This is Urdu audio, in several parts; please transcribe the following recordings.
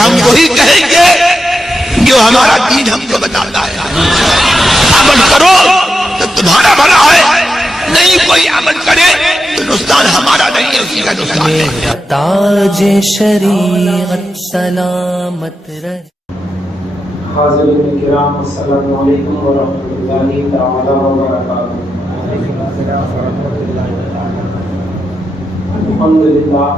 ہم وہی کہیں گے جو ہمارا دین ہم کو بتاتا ہے. عمل کرو تو تمہارا بھلا ہے، نہیں کوئی عمل کرے تو نقصان ہمارا نہیں ہے، اسی کا نقصان ہے. تاج شریعت سلامت رہے. حاضرین کرام السلام علیکم ورحمۃ اللہ تعالی وبرکاتہ. الحمد للہ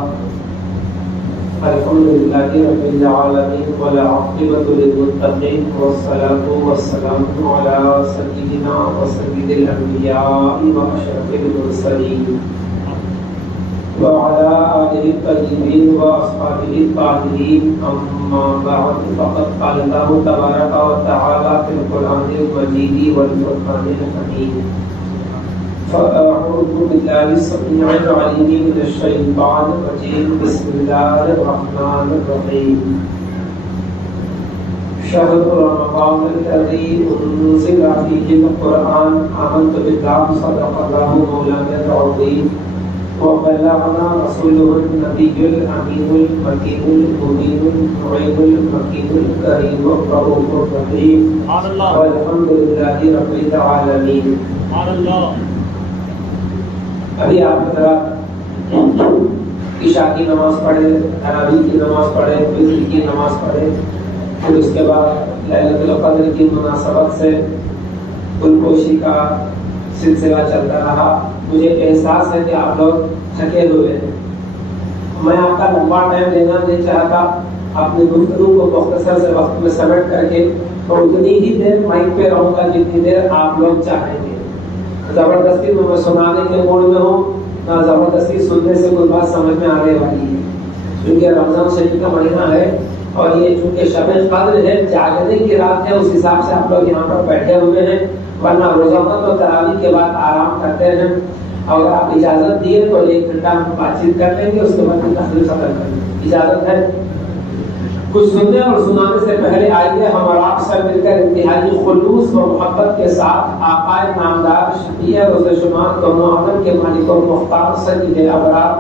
رب العالمین والعاقبۃ للمتقین والصلاة والسلام علی سیدنا وسید الانبیاء واشرف المرسلین وعلى آله الطيبين وأصحابه الطاهرين. أما بعد فقد قال الله تبارك وتعالى في القرآن المجيد والفرقان الحميد. فأعوذ بالله السميع العليم من الشيطان الرجيم. بسم الله الرحمن الرحيم. شهر رمضان الذي أنزل فيه القرآن. آمنت بالله صدق الله مولانا العظيم وبلغنا رسوله النبي الأمين المكين المبين المعين المكين الكريم الرؤوف الرحيم. والحمد لله رب العالمين. ابھی آپ حضرات عشاء کی نماز پڑھے، تراویح کی نماز پڑھے، وتر کی نماز پڑھے، پھر اس کے بعد لیلۃ القدر کی مناسبت سے گلپوشی کا سلسلہ چلتا رہا. مجھے احساس ہے کہ آپ لوگ تھکے ہوئے ہیں. میں آپ کا لمبا ٹائم لینا نہیں چاہتا، اپنی گفتگو کو مختصر سے وقت میں سمیٹ کر کے اور اتنی ہی دیر مائک پہ رہوں گا جتنی دیر آپ لوگ چاہیں گے. زبردستی میں سنانے کے موڈ میں ہوں، نہ زبردستی سننے سے کوئی بات سمجھ میں آنے والی ہے. کیونکہ رمضان شریف کا مہینہ ہے اور یہ چونکہ شب قدر ہے، جاگنے کی رات ہے، اس حساب سے آپ لوگ یہاں پر بیٹھے ہوئے ہیں، ورنہ روزہ اور تراویح کے بعد آرام کرتے ہیں. اگر آپ اجازت دیے تو 1 گھنٹہ ہم بات چیت کر لیں گے، اس کے بعد تقریر ختم کر لیں گے. اجازت ہے؟ کچھ سننے اور سنانے سے پہلے آئیے ہم اور آپ سب مل کر انتہائی خلوص و محبت کے ساتھ آقا نامدار شفیع روز شمار دونوں عالم کے مالک و مختار سید ابرار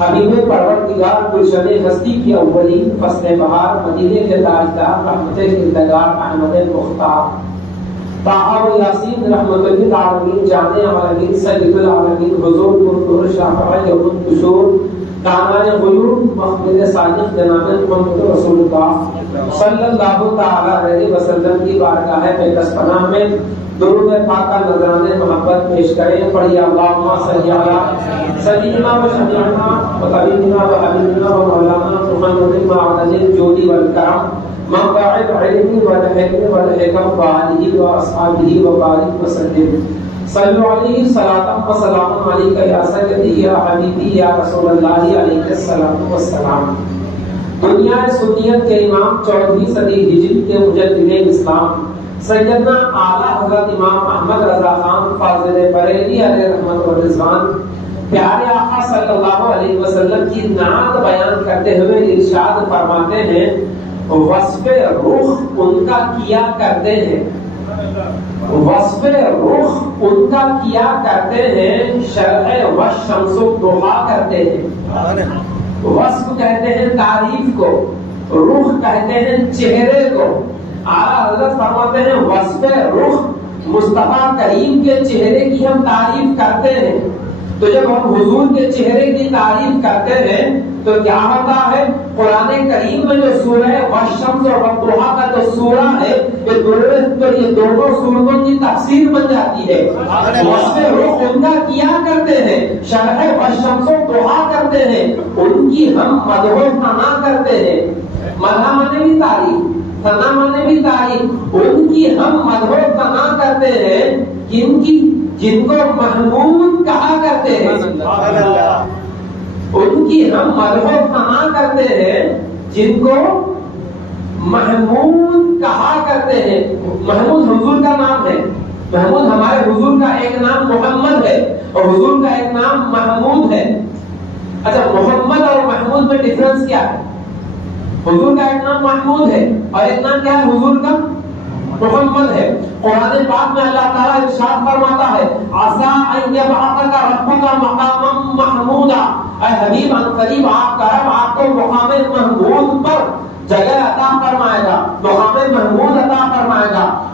حبیب پروردگار گلشن ہستی کی اولین فصل بہار مدینے کے تاجدار رحمت کردگار احمد مختار طه و یاسین رحمت للعالمین جامع عالمین سید العالمین حضور پرنور شافع یوم الدشور کامران غیور مخبر صادق جناب محمد رسول اللہ صلی اللہ تعالی علیہ وسلم کی بارگاہ پیکس پناہ میں درود پاک کا نذرانے محبت پیش کریں. پڑھیے اللہم صلی علی سیدنا و شفیعنا و طبیبنا و حبیبنا و مولانا محمد معدن الجود والکرم منبع العلم والحکم والحکم وآلہ و اصحابہ وبارک وسلم. صلو علیہ صلاۃ و سلام علیک یا سیدی یا حبیبی یا رسول اللہ علیہ الصلوۃ والسلام. دنیا سنیت کے امام 14ویں صدی ہجری کے مجدد اسلام سیدنا اعلیٰ حضرت امام احمد رضا خان فاضل بریلوی علیہ رحمت و رضوان پیارے آقا صلی اللہ علیہ وسلم کی نعت بیان کرتے ہوئے ارشاد فرماتے ہیں وصف رخ ان کا کیا کرتے ہیں، وصف رخ ان کا کیا کرتے ہیں، شرح و شمس و ضحا کرتے ہیں. وصف کہتے ہیں تعریف کو، رخ کہتے ہیں چہرے کو. اعلیٰ حضرت فرماتے ہیں وصف رخ مصطفیٰ کریم کے چہرے کی ہم تعریف کرتے ہیں. تو جب ہم حضور کے چہرے کی تعریف کرتے ہیں تو کیا ہوتا ہے؟ قرآن کریم میں جو سورہ والشمس اور والضحیٰ کا جو سورہ ہے یہ دونوں سورتوں کی تفسیر بن جاتی ہے. وصف رخ ان کا کیا کرتے ہیں، شرح والشمس و ضحیٰ کرتے ہیں، ان کی ہم مدح و ثنا کرتے ہیں. مدح مانے بھی تعریف، ثنا مانے بھی تعریف. ان کی ہم مدح و ثنا کرتے ہیں کن کی؟ جن کو محمود کہا کرتے ہیں. ان کی ہم مدح و ثنا کرتے ہیں جن کو محمود کہا کرتے ہیں. محمود حضور کا نام ہے. محمود ہمارے حضور کا ایک نام محمد ہے اور حضور کا ایک نام محمود ہے. اچھا، محمد اور محمود میں ڈفرنس کیا ہے؟ حضور کا ایک نام محمود ہے اور ایک نام کیا ہے حضور کا؟ محمد ہے. قرآن پاک میں اللہ تعالیٰ ارشاد فرماتا ہے عسیٰ ان یبعثک ربک مقاما محمودا. اے حبیب ان قریب آپ کا رب آپ کو مقام محمود پر جگہ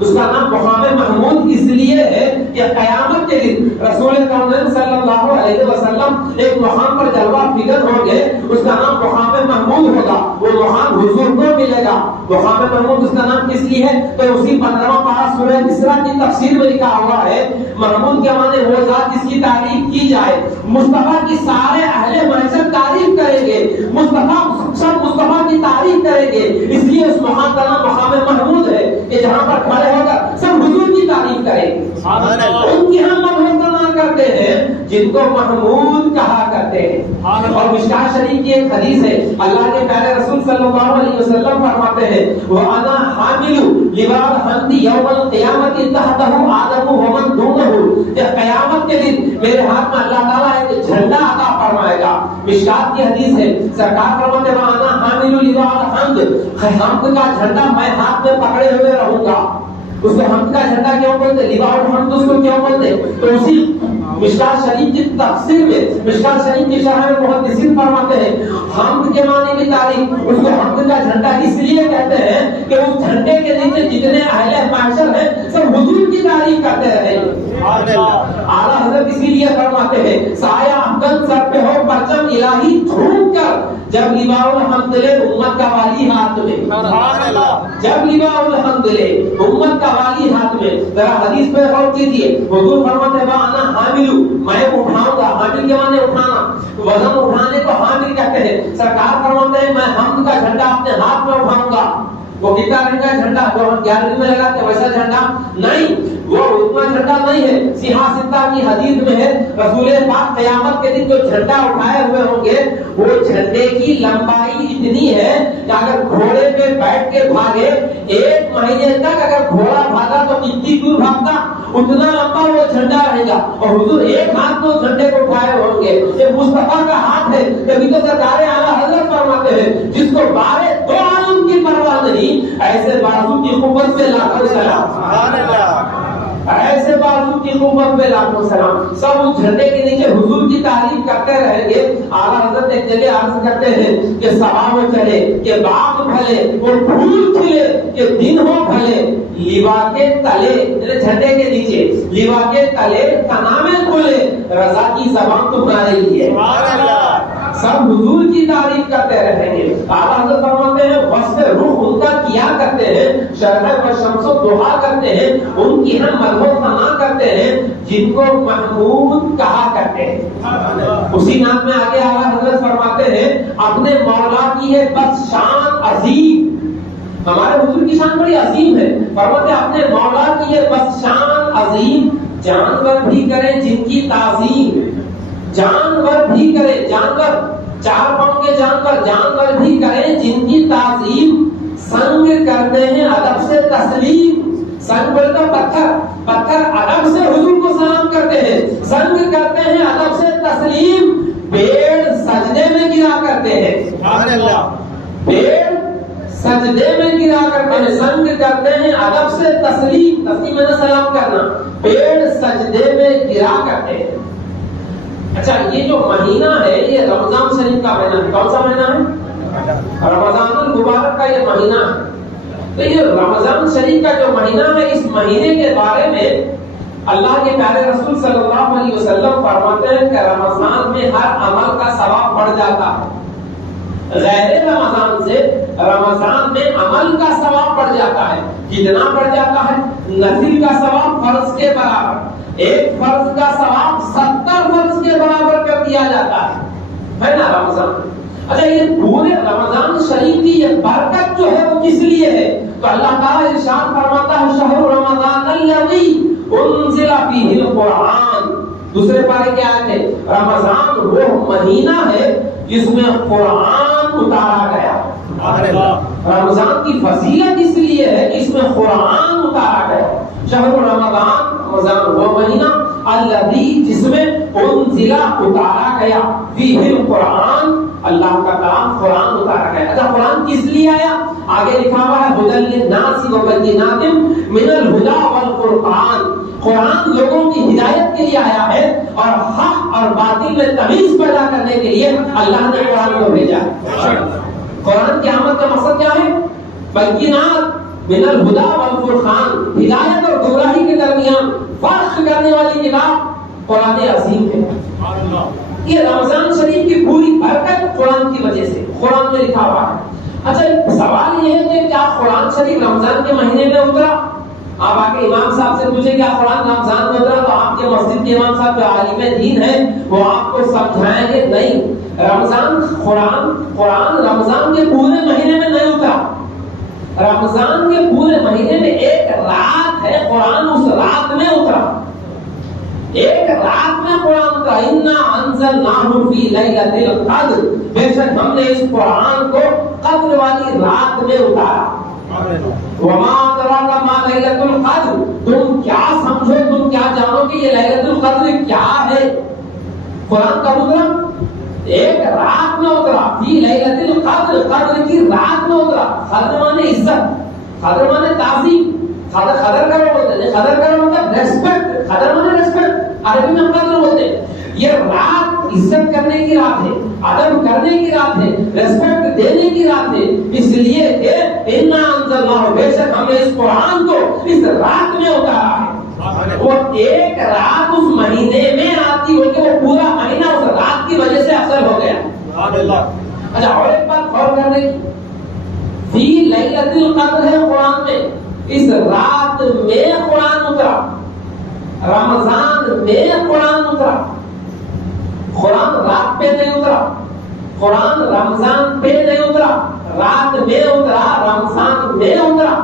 اس کا نام مقام محمود اس لیے ہے کہ قیامت کے دن رسول کونین صلی اللہ علیہ وسلم ایک مقام پر جلوہ فکر ہوں گے، اس کا نام مقام محمود ہوگا، وہ مقام حضور کو ملے گا۔ مقام محمود اس کا نام کس لیے ہے؟ تو اسی 15واں پارہ سورہ اسراء کی تفسیر میں لکھا ہوا ہے محمود کے معنی وہ ذات جس کی تعریف کی جائے، مصطفیٰ کی سارے اہل محشر تعریف کریں گے، مصطفیٰ سب مصطفیٰ کی تعریف کریں گے، اس لیے اس مقام کا نام مقام محمود ہے کہ جہاں پر کھڑے ہو کر سب حضور کی تعریف کریں گے، ان کی ہم مدحنا کرتے ہیں جن کو محمود کہا کرتے ہیں۔ اور مشکاہ شریف کی ایک حدیث ہے، اللہ کے پیارے رسول صلی اللہ علیہ وسلم فرماتے ہیں وَأَنَا حَامِلُ لِوَاءَ الْحَمْدِ يَوْمَ الْقِيَامَةِ تَحْتَهُ آدَمُ وَمَنْ دُونَهُ، کہ قیامت کے دن میرے ہاتھ میں اللہ تعالیٰ ایک جھنڈا عطا فرمائے گا۔ مشکات کی حدیث ہے، سرکار فرماتے ہیں وَأَنَا حَامِلُ لِوَاءَ الْحَمْدِ، حمد کا جھنڈا میں ہاتھ میں پکڑے ہوئے رہوں گا۔ اس کو حمد کا جھنڈا کیوں بولتے ہیں؟ لواء الحمد اس کو کیوں بولتے ہیں؟ تو اسی مشکات شریف کی تفسیر میں، مشکات شریف کی شرح میں محدثین فرماتے ہیں حمد کے معنی بھی تعریف، اس کو حمد کا جھنڈا اس لیے کہتے ہیں کہ اس جھنڈے کے نیچے جتنے اہل محشر ہیں سب حضور کی تعریف کرتے رہیں گے۔ اعلیٰ حضرت اسی لیے فرماتے ہیں سایہ افغان سر پہ ہو پرچم الہی جھوم کر جب لواء الحمد لے امت کا والی ہاتھ میں، جب لواء الحمد لے امت کا والی ہاتھ میں۔ ذرا حدیث پہ غور کیجیے، حضور فرماتے ہیں وَأَنَا حَامِلُ، میں اٹھاؤں گا، حامل کے معنی اٹھانا، وزن اٹھانے کو حامل کہتے ہیں۔ سرکار فرماتے ہیں میں حمد کا جھنڈا اپنے ہاتھ میں اٹھاؤں گا۔ وہ کتنا رنگ کا جھنڈا جو ہم گیلری میں لگاتے ہیں ویسا جھنڈا نہیں، وہ اتنا جھنڈا نہیں ہے۔ سیاہ ستہ کی حدیث میں ہے رسول پاک قیامت کے دن جو جھنڈا اٹھائے ہوئے ہوں گے وہ جھنڈے کی لمبائی اتنی ہے کہ اگر گھوڑے پہ بیٹھ کے بھاگے 1 مہینے تک، اگر گھوڑا بھاگا تو کتنی دور بھاگتا اتنا لمبا وہ جھنڈا رہے گا، اور حضور ایک ہاتھ میں جھنڈے کو اٹھائے ہوں گے۔ یہ مصطفیٰ کا ہاتھ ہے، کبھی تو سرکار اعلیٰ حضرت فرماتے ہیں جس کو بارے دو عالم کی پرواہ نہیں، ایسے بازو کی قوت سے لاکھوں سلام، ایسے بازو کی قوت پہ لاکھوں سلام۔ سب اس جھنڈے کے نیچے حضور کی تعریف کرتے رہیں گے۔ اعلیٰ حضرت ایک جگہ عرض کرتے ہیں کہ صبا میں چلے، کہ باغ پھلے، وہ پھول کھلے، کہ دن ہو بھلے، لیوا کے تلے، جھنڈے کے نیچے لیوا کے تلے تنامے کھلے، رضا کی زبان تمہارے لیے۔ سب حضور کی تعریف کرتے رہیں گے۔ اعلیٰ حضرت فرماتے ہیں وصف روح ان کا کیا کرتے ہیں، شرح و شمس و دعا کرتے ہیں، ان کی ہم مدح و ثنا کرتے ہیں جن کو محمود کہا کرتے ہیں۔ اسی نام میں آگے اعلیٰ حضرت فرماتے ہیں اپنے مولا کی ہے بس شان عظیم، ہمارے حضور کی شان بڑی عظیم ہے، فرماتے ہیں اپنے مولا کی ہے بس شان عظیم، جانور بھی کریں جن کی تعظیم، جانور بھی کریں، جانور 4 پاؤں کے جانور بھی کریں جن کی تعظیم، سنگ کرتے ہیں ادب سے تسلیم، سنگ بولتا پتھر ادب سے حضور کو سلام کرتے ہیں، سنگ کرتے ہیں ادب سے تسلیم، پیڑ سجدے میں گرا کرتے ہیں، پیڑ سجدے میں گرا کرتے ہیں، سنگ کرتے ہیں ادب سے تسلیم، تسلیم میں سلام کرنا، پیڑ سجدے میں گرا کرتے ہیں۔ اچھا یہ جو مہینہ ہے یہ رمضان شریف کا مہینہ ہے، کون سا مہینہ ہے؟ رمضان المبارک کا یہ مہینہ ہے۔ تو یہ رمضان شریف کا جو مہینہ ہے اس مہینے کے بارے میں اللہ کے پیارے رسول صلی اللہ علیہ وسلم فرماتے ہیں کہ رمضان میں ہر عمل کا ثواب بڑھ جاتا ہے، غیر رمضان سے رمضان میں عمل کا ثواب بڑھ جاتا ہے۔ کتنا بڑھ جاتا ہے؟ نفل کا ثواب فرض کے برابر، ایک فرض کا ثواب 70 فرض کے برابر کر دیا جاتا ہے نا رمضان۔ اچھا یہ پورے رمضان شریف کی یہ برکت جو ہے وہ کس لیے ہے؟ تو اللہ تعالیٰ ارشاد فرماتا ہے شہر رمضان الذی انزل فیہ القرآن، دوسرے پارے کی آیت ہے رمضان وہ مہینہ ہے جس میں قرآن اتارا گیا۔ رمضان کی فضیلت اس لیے ہے کہ اس میں قرآن اتارا گیا۔ شہر رمضان، رمضان وہ مہینہ الذی جس میں انزل اتارا گیا فیہ القرآن، اللہ کا کلام قرآن اتارا گیا۔ اچھا قرآن کس لیے آیا؟ آگے لکھا ہوا ہے ھدی للناس وبینات من الھدی والفرقان، قرآن لوگوں کی ہدایت کے لیے آیا ہے اور حق اور باطل میں تمیز پیدا کرنے کے لیے اللہ نے قرآن کو بھیجا ہے۔ قرآن کی آمد کا مقصد کیا ہے؟ بینات، من الہدا والفرقان، ہدایت اور گمراہی کے درمیان فرق کرنے والی کتاب قرآن عظیم ہے۔ یہ رمضان شریف کی پوری برکت قرآن کی وجہ سے قرآن میں لکھا ہوا ہے۔ اچھا سوال یہ ہے کہ کیا قرآن شریف رمضان کے مہینے میں اترا؟ آپ آگے امام صاحب سے پوچھیں کیا قرآن رمضان میں اترا، تو آپ کے مسجد کے امام صاحب جو عالم دین ہیں وہ آپ کو سمجھائیں گے نہیں، قرآن رمضان کے پورے مہینے میں نہیں اترا۔ رمضان کے پورے مہینے میں ایک رات ہے، قرآن اس رات میں اترا، ایک رات میں قرآن اترا۔ اِنَّا أَنزَلْنَاهُ فِي لَيْلَةِ الْقَدْرِ، بے شک ہم نے اس قرآن کو قدر والی رات میں اتارا۔ وَمَا أَدْرَاكَ مَا لَيْلَةُ الْقَدْرِ، تم کیا سمجھو، تم کیا جانو کہ یہ لیلۃ القدر کیا ہے؟ قرآن کب اترا؟ ایک رات میں اترا، فی لیلۃ القدر، قدر کی رات میں اترا۔ قدر مانے عزت، قدر مانے تعظیم، قدر کرو بولتے ہیں، قدر کرو مطلب ریسپیکٹ، قدر مانے ریسپیکٹ، عربی میں قدر بولتے ہیں۔ یہ رات عزت کرنے کی رات ہے، ادب کرنے کی رات ہے، ریسپیکٹ دینے کی رات ہے، اس لیے کہ اِنَّا أَنزَلْنَاهُ، بے شک ہم نے اس قرآن کو اس رات میں اتارا ہے۔ وہ ایک رات اس مہینے میں آتی ہو کہ وہ پورا مہینہ اس رات کی وجہ سے اثر ہو گیا۔ اچھا اور ایک بات غور کرنے کی، فی لیلۃ القدر ہے قرآن میں، اس رات میں قرآن اترا، رمضان میں قرآن اترا، قرآن رات پہ نہیں اترا، قرآن رمضان پہ نہیں اترا، رات میں اترا، رمضان میں اترا۔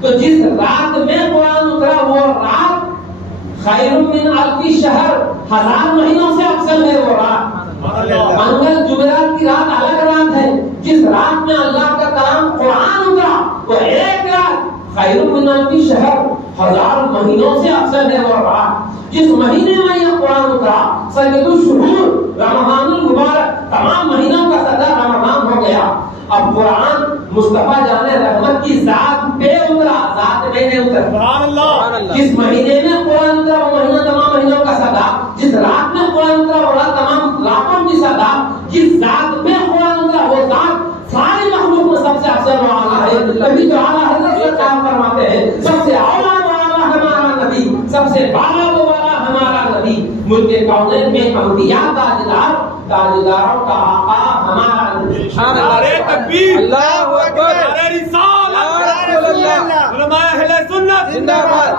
تو جس رات میں قرآن اترا وہ رات خیر من الف شہر، 1000 مہینوں سے افضل ہے وہ رات۔ منگل جمعرات کی رات الگ رات ہے، جس رات میں اللہ کا کلام قرآن اترا وہ ایک رات خیر من الف شہر، 1000 مہینوں سے افضل ہے وہ رات۔ جس مہینے میں یہ قرآن اترا سید الشہور رمضان المبارک، تمام مہینوں کا صدر رمضان ہو گیا۔ اب قرآن مصطفیٰ جان رحمت کی ذات پہ اترا، ذات میں نہیں اترا۔ جس مہینے میں قرآن اترا وہ مہینہ تمام مہینوں کا صدر، جس رات میں قرآن اترا وہ رات تمام راتوں کی صدر، جس ذات میں قرآن اترا وہ ذات ساری مخلوق میں سب سے افضل و اعلیٰ ہے۔ تبھی تو اعلیٰ حضرت سرکار فرماتے ہیں سب سے اعلیٰ و اعلیٰ ہمارا نبی، سب سے بالا و بالا ہمارا نبی، ملک کونین میں انبیاء تاجدار، تاجداروں کا آقا ہمارا نبی۔ نعرہ تکبیر، اللہ اکبر، نعرہ رسالت، علماء اہل سنت زندہ باد۔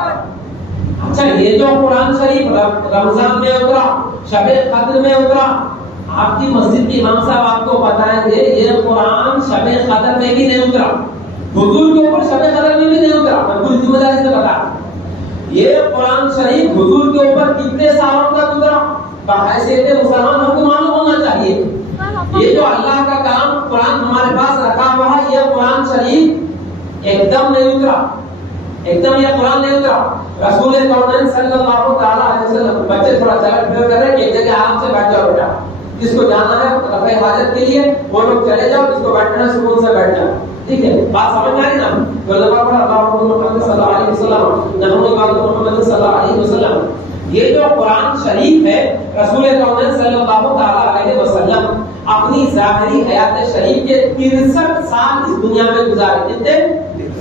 اچھا یہ جو قرآن شریف رمضان میں اترا، شب قدر میں اترا، آپ کی مسجد کے امام صاحب آپ کو بتائیں گے یہ قرآن شب قدر میں بھی نہیں اترا، حضور کے اوپر شب قدر میں بھی نہیں اترا۔ میں پوری ذمہ داری سے بتا، یہ قرآن شریف حضور کے اوپر کتنے سالوں تک اترا؟ بحیثیت مسلمان ہم کو معلوم ہونا چاہیے۔ یہ جو اللہ کا کام قرآن ہمارے پاس رکھا ہوا ہے، یہ قرآن شریف ایک دم نہیں اترا، ایک دم یہ قرآن نہیں اترا۔ رسول کونین صلی اللہ تعالی علیہ وسلم، بچے تھوڑا چلٹ پھر کر رہے ہیں، ایک جگہ آرام سے بیٹھ جاؤ بیٹا، جس کو جانا ہے رفع حاجت کے لیے وہ لوگ چلے جاؤ، جس کو بیٹھنا ہے سکون سے بیٹھ جاؤ، ٹھیک ہے؟ بات سمجھ میں آئی نا؟ تو اللہ محمد صلی اللہ علیہ وسلم، نبی محمد صلی اللہ علیہ وسلم، یہ جو قرآن شریف ہے رسول کونین صلی اللہ تعالی علیہ وسلم اپنی ظاہری حیات شریف کے 63 سال اس دنیا میں گزارے، کتنے؟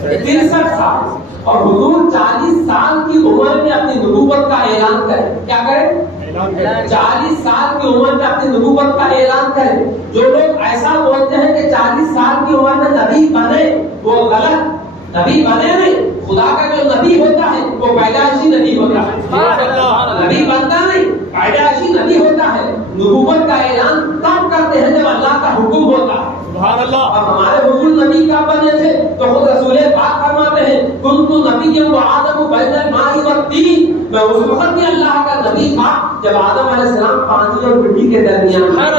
63 سال، اور حضور 40 سال کی عمر میں اپنی نبوت کا اعلان کرے، کیا کرے؟ 40 سال کی عمر میں اپنی نبوت کا اعلان کرے۔ جو لوگ ایسا بولتے ہیں کہ 40 سال کی عمر میں نبی بنے، وہ غلط، نبی بنے نہیں، خدا کا جو نبی ہوتا ہے وہ پیدائشی نبی ہوتا ہے، نبی بنتا نہیں، پیدائشی نبی ہوتا ہے۔ نبوت کا اعلان تب کرتے ہیں جب اللہ کا حکم ہوتا ہے۔ سبحان اللہ۔ اب ہمارے حضور نبی کا بنے تھے تو خود رسول پاک فرماتے ہیں کنت نبی و آدم بین الماء والطین، میں اس وقت بھی اللہ کا نبی تھا جب آدم علیہ السلام پانی اور مٹی کے درمیان۔ سبحان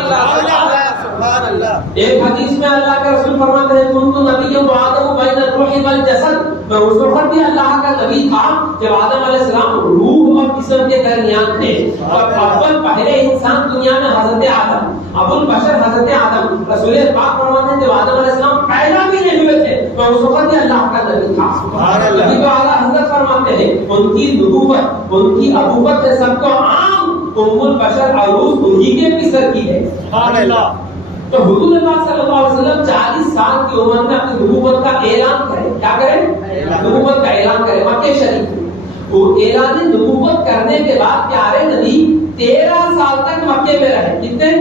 اللہ۔ ایک حدیث میں اللہ کے رسول فرماتے ہیں کنت نبی و آدم بین الروح والجسد، میں اس وقت بھی اللہ کا نبی تھا جب آدم علیہ السلام روح اور جسم کے درمیان تھے۔ اور اول پہلے انسان دنیا میں حضرت آدم، ابو البشر حضرت آدم، رسول پاک فرماتے ہیں جب آدم علیہ السلام پیدا بھی نہیں ہوئے تھے تو اس وقت بھی اللہ کا نبی تھا۔ نبی تو اعلیٰ حضرت فرماتے ہیں ان کی نبوت، ان کی ابوت ہے سب کو عام، ام البشر عروس انہی کے پسر کی ہے۔ سبحان اللہ۔ تو حضور پاک صلی اللہ علیہ وسلم 40 سال کی عمر میں اپنی نبوت کا اعلان کرے، کیا کرے؟ مرنے کے بعد پیارے نبی 13 سال تک مکے میں رہے. کتنے؟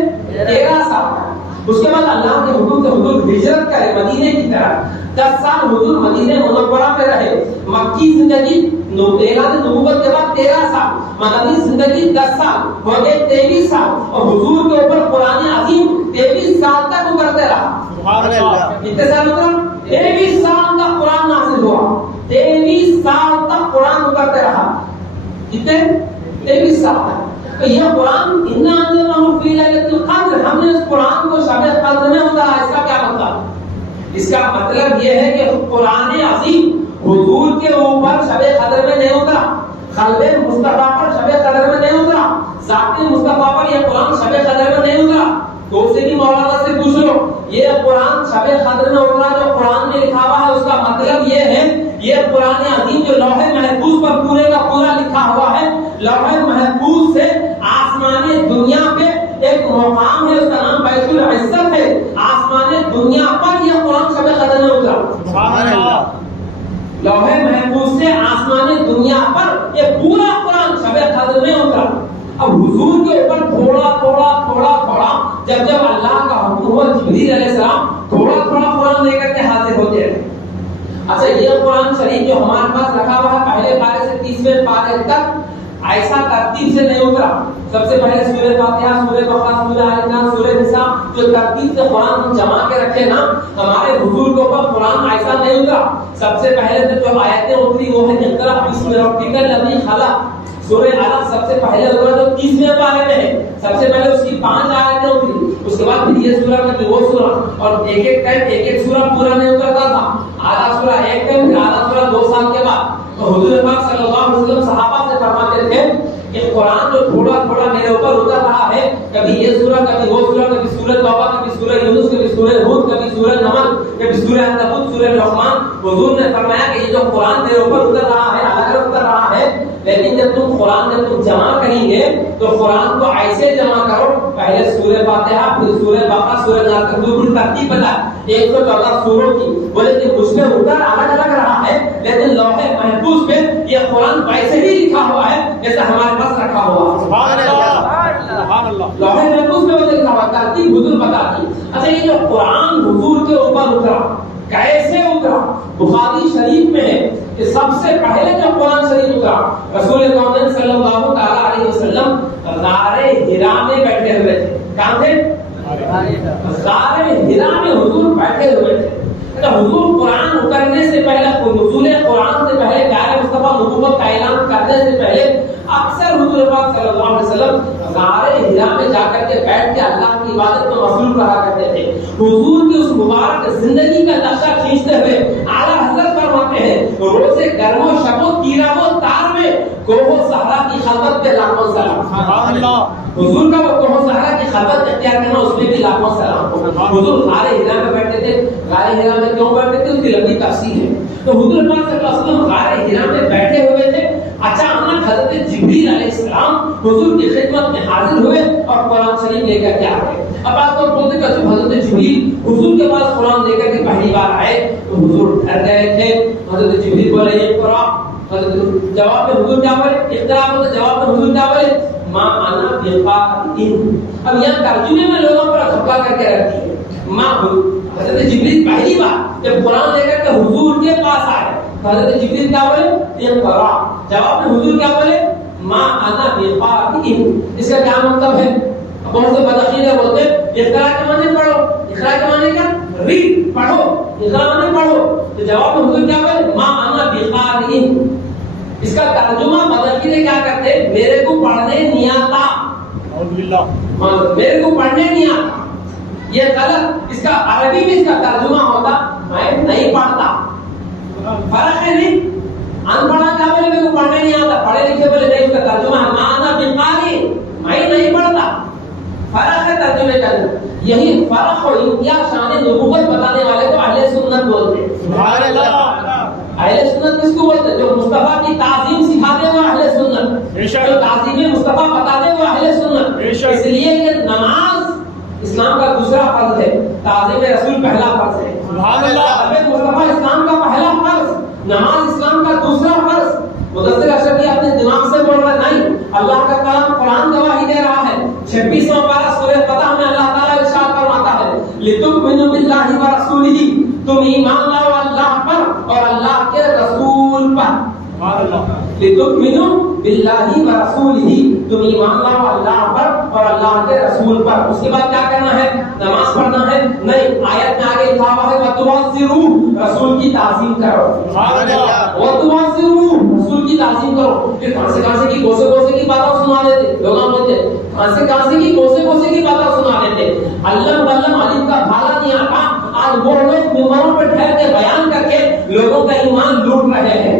13 سال. اس کے بعد اللہ کے حکم سے حضور ہجرت کرے مدینے کی طرف. 10 سال حضور مدینہ منورہ میں رہے. مکی زندگی اعلان نبوت کے بعد 13 سال. مدنی زندگی 10 سال ہو گئے 23 سال. اور حضور کے اوپر قرآن عظیم 23 سال تک اترتے رہا. سبحان اللہ. کتنے سال اترا؟ 23 سال تک قرآن نازل ہوا. 23 سال تک قرآن اترتے رہا. کتنے؟ 23 سال تک. تو یہ قرآن اِنَّا أَنزَلْنَاهُ فِي لَيْلَةِ الْقَدْرِ، ہم نے اس قرآن کو شب قدر میں اتارا. اس کا کیا مطلب؟ اس کا مطلب یہ ہے کہ قرآن عظیم حضور کے اوپر شب قدر میں نہیں اترا، قلب مصطفیٰ پر شب قدر میں نہیں اترا، ذات مصطفیٰ پر یہ قرآن شب قدر میں نہیں اترا. تو اسے بھی مولانا سے پوچھ لو، یہ قرآن شب قدر میں اترا جو قرآن میں لکھا ہوا ہے، اس کا مطلب یہ ہے یہ قرآن عظیم جو لوح محفوظ پر پورے کا پورا لکھا ہوا ہے، لوح محفوظ سے آسمان دنیا پہ ایک مقام ہے، اس کا نام بیت العزت ہے. آسمان دنیا پر یہ قرآن شب قدر میں اترا. سبحان اللہ. لوح محفوظ سے آسمان دنیا پر یہ پورا قرآن شب قدر میں اترا. اب حضور کے اوپر تھوڑا تھوڑا تھوڑا تھوڑا جب اللہ کا حکم ہوا جبریل علیہ السلام تھوڑا تھوڑا قرآن لے کر کے حاضر ہوتے رہے. اچھا یہ قرآن شریف جو ہمارے پاس رکھا ہوا ہے پہلے پارے سے 30ویں پارے تک ایسا ترتیب سے نہیں اترا. سب سے پہلے سورہ فاتحہ، سورہ بقرہ، سورہ آل عمران، سورہ نساء جو ترتیب سے قرآن ہم جمع کے رکھے نا، ہمارے حضور کے اوپر قرآن ایسا نہیں اترا. سب سے پہلے جو آیتیں اتری وہ ہے اقرأ بسم ربک الذی خلق. سورہ علق سب سے پہلے اترا جو 30ویں پارے میں ہے. سب سے پہلے اس کی 5 آیتیں اتری. اس کے بعد پھر یہ سورہ میں وہ سورہ، اور ایک ایک ٹائم ایک ایک سورہ پورا نہیں اترتا تھا. آدھا سورہ ایک ٹائم، پھر آدھا سورہ 2 سال کے بعد. تو حضور پاک صلی اللہ علیہ وسلم صحابہ سے فرماتے تھے کہ قرآن جو تھوڑا تھوڑا میرے اوپر اتر رہا ہے، کبھی یہ سورہ، کبھی وہ سورہ، کبھی سورہ توبہ، کبھی سورہ یونس، کبھی سورہ ہود، کبھی سورہ نمل، کبھی سورہ عنکبوت، سورہ لقمان. حضور نے فرمایا کہ یہ جو قرآن میرے اوپر اتر رہا ہے الگ الگ اتر رہا ہے، لیکن جب تم قرآن جب تم جمع کریں گے تو قرآن کو ایسے جمع کرو، پہلے سورہ فاتحہ، پھر سورہ بقرہ، سورہ ناس، بالکل ترتیب بتا 114 سوروں کی. بولے کہ اس میں اتر الگ الگ رہا ہے، لیکن لوح محفوظ پہ یہ قرآن ویسے ہی لکھا ہوا ہے جیسا ہمارے پاس رکھا ہوا ہے. سبحان اللہ. سبحان اللہ. لوح محفوظ میں ویسے لکھا ہوا، ترتیب حضور بتا دی. اچھا یہ جو قرآن حضور کے اوپر اترا کیسے اترا؟ بخاری شریف میں ہے کہ سب سے پہلے جو قرآن شریف اترا رسول اکرم صلی اللہ تعالی علیہ وسلم غار حرا میں بیٹھے ہوئے تھے. کہاں تھے؟ غار حرا میں حضور بیٹھے ہوئے تھے. حضور قرآن اترنے سے پہلے، نزول قرآن سے پہلے، پیارے مصطفیٰ نبوت کا اعلان کرنے سے پہلے اکثر حضور پاک صلی اللہ علیہ وسلم غار حرا میں جا کر کے بیٹھ کے اللہ کی عبادت میں مصروف رہا کرتے تھے. حضور کی اس مبارک زندگی کا نقشہ کھینچتے ہوئے اعلیٰ حضرت فرماتے ہیں روز گرم و شب و تیرہ و تار میں کوہ صحرا کی خلوت پہ لاکھوں سلام. سبحان اللہ. حضور کا وہ کوہ صحرا کی خلوت اختیار کرنا اس میں بھی لاکھوں سلام. حضور غار حرا میں بیٹھتے تھے. غار حرا میں کیوں بیٹھتے تھے اس کی لمبی تفصیل ہے. تو حضور پاک صلی اللہ علیہ وسلم غار حرا میں بیٹھے ہوئے تھے. اچانک حضرت جبریل علیہ السلام حضور کی خدمت میں حاضر ہوئے اور قرآن شریف لے کر کے آ گئے. اب آپ کو بولتے کہ جب حضرت جبریل حضور کے پاس قرآن لے کر کے پہلی بار آئے تو حضور ڈر گئے تھے. حضرت جبریل بولے یہ قرآن، جواب میں حضور کیا بولے؟ اقرا. تو جواب میں حضور کیا بولے؟ ما انا بقارئ. اب یہاں ترجمے میں لوگوں پر کھپا کر کے رکھتی ہے. ماں حضرت جبریل پہلی بار جب قرآن لے کر کے حضور کے پاس آئے حضرت جبریل کیا بولے؟ اقرا. جواب میں حضور کیا بولے؟ ما انا بقارئ. اس کا کیا مطلب ہے؟ بہت سے بدعقیدہ بولتے ہیں اقرا کے معنی پڑھو. اقرا کے معنی کیا؟ ریڈ، پڑھو. اقرا معنی پڑھو. تو جواب میں حضور کیا بولے؟ ما انا بقارئ. اس کا ترجمہ بدعقیدہ کیا کرتے ہیں؟ میرے کو پڑھنے نہیں آتا. اعوذ باللہ. میرے کو پڑھنے نہیں آتا. یہ غلط. اس کا عربی میں اس کا ترجمہ ہوتا میں نہیں پڑھتا. فرق ہے نہیں. ان پڑھا کیا بولے میرے کو پڑھنے نہیں آتا، پڑھے لکھے بولے نہیں. اس کا ترجمہ ہے ما انا بقارئ، میں نہیں پڑھتا. فرق ہے ترجمے کا. یہی فرق و امتیاز شان نبوت بتانے والے کو اہل سنت بولتے ہیں. سبحان اللہ. اہل سنت کس کو بولتے ہیں؟ جو مصطفیٰ کی تعظیم سکھاتے وہ اہل سنت، جو تعظیم مصطفیٰ بتاتے وہ اہل سنت. اس لیے کہ نماز اسلام کا دوسرا فرض ہے، تعظیم رسول پہلا فرض ہے. سبحان اللہ. مصطفیٰ اسلام کا پہلا فرض، نماز اسلام کا دوسرا فرض. مدثر اشرفی اپنے دماغ سے بول رہا نہیں، ایمان لاؤ اللہ پر اور اللہ کے رسول پر. سبحان اللہ. لتؤمنوا باللہ ورسولہ، تم ایمان لاؤ اللہ پر اور اللہ کے رسول پر. اس کے بعد کیا کرنا ہے؟ نماز پڑھنا ہے. نہیں، آیت میں آگے لکھا ہوا ہے وتوقروا، رسول کی تعظیم کرو. سبحان اللہ. وتوقروا، رسول کی تعظیم کرو. پھر کہاں سے کی کوسے کی باتیں سنا دیتے لوگ. بولتے کہاں سے کی کوسے کی باتیں سنا دیتے. علم ولم علم کا بھالا نہیں آتا. آج وہ لوگ ممبروں پر ٹھہر کے بیان کر کے لوگوں کا ایمان لوٹ رہے ہیں،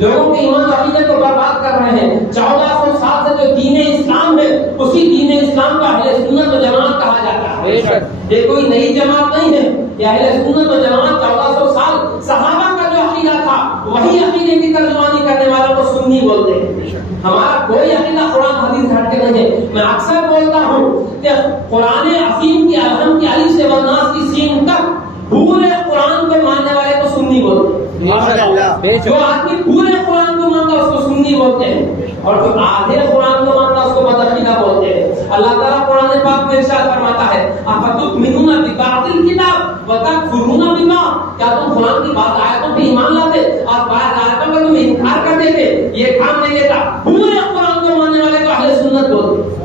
لوگوں کے ایمان عقیدے کو برباد کر رہے ہیں. 1400 سال سے جو دین اسلام ہے اسی دین اسلام کا اہل سنت و جماعت کہا جاتا ہے. یہ کوئی نئی جماعت نہیں ہے. یہ اہل سنت و جماعت 1400 سال صحابہ کا جو عقیدہ تھا وہی عقیدے کی ترجمانی کرنے والوں کو سنی بولتے ہیں. ہمارا کوئی عقیدہ قرآن حدیث ہٹ کے نہیں ہے. میں اکثر بولتا ہوں کہ قرآن عظیم کی الحمد کی الف سے والناس کی سین تک پورے قرآن کو ماننے والے کو سنی بولتے ہیں. جو آدمی پورے قرآن کو مانتا اس کو سنی بولتے ہیں، اور جو آدھے قرآن کو مانتا اس کو بدعقیدہ بولتے ہیں. اللہ تعالیٰ قرآن پاک میں ارشاد فرماتا ہے افتؤمنون ببعض الکتاب وتکفرون ببعض، کیا تم قرآن کی بعض آیتوں پہ ایمان لاتے اور بعض آیتوں کا تم انکار کر دیتے؟ یہ کام نہیں دیتا. پورے قرآن کو ماننے والے کو اہل سنت بولتے ہیں.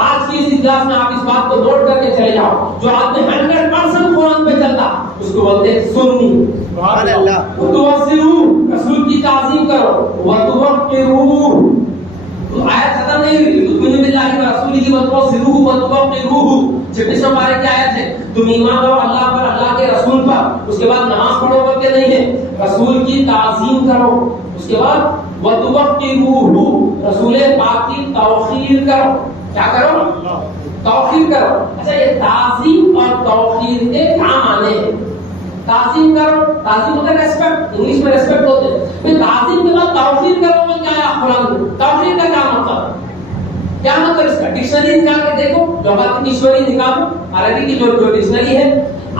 آج کی اس اجلاس میں آپ اس بات کو نوٹ کر کے چلے جاؤ. جو آدمی 100% قرآن پہ چلتا اس کو بولتے ہیں سنی. سبحان اللہ. وتوقروا، رسول کی تعظیم کرو. وتوقروا، تو آیت ختم نہیں ہوئی. تؤمنوا باللہ ورسولہ وتوقروہ وتوقروہ. 26 پارے کی آیت ہے. تم ایمان لاؤ اللہ پر، اللہ کے رسول پر. اس کے بعد نماز پڑھو بول کے نہیں ہے، رسول کی تعظیم کرو. اس کے بعد وتوقروہ، رسول پاک کی توقیر کرو. کیا کرو؟ توقیر کرو. اچھا، یہ تعظیم اور توقیر کے کیا معنی ہیں؟ تعظیم کرو، تعظیم ہوتا ہے ریسپیکٹ، انگلش میں ریسپیکٹ ہوتے ہیں. پھر تعظیم کے بعد توقیر کرو میں کیا ہے قرآن میں؟ توقیر کا کیا مطلب؟ کیا مطلب اس کا؟ ڈکشنری نکال کے دیکھو، لغات کی ڈکشنری نکالو، عربی کی جو ڈکشنری ہے.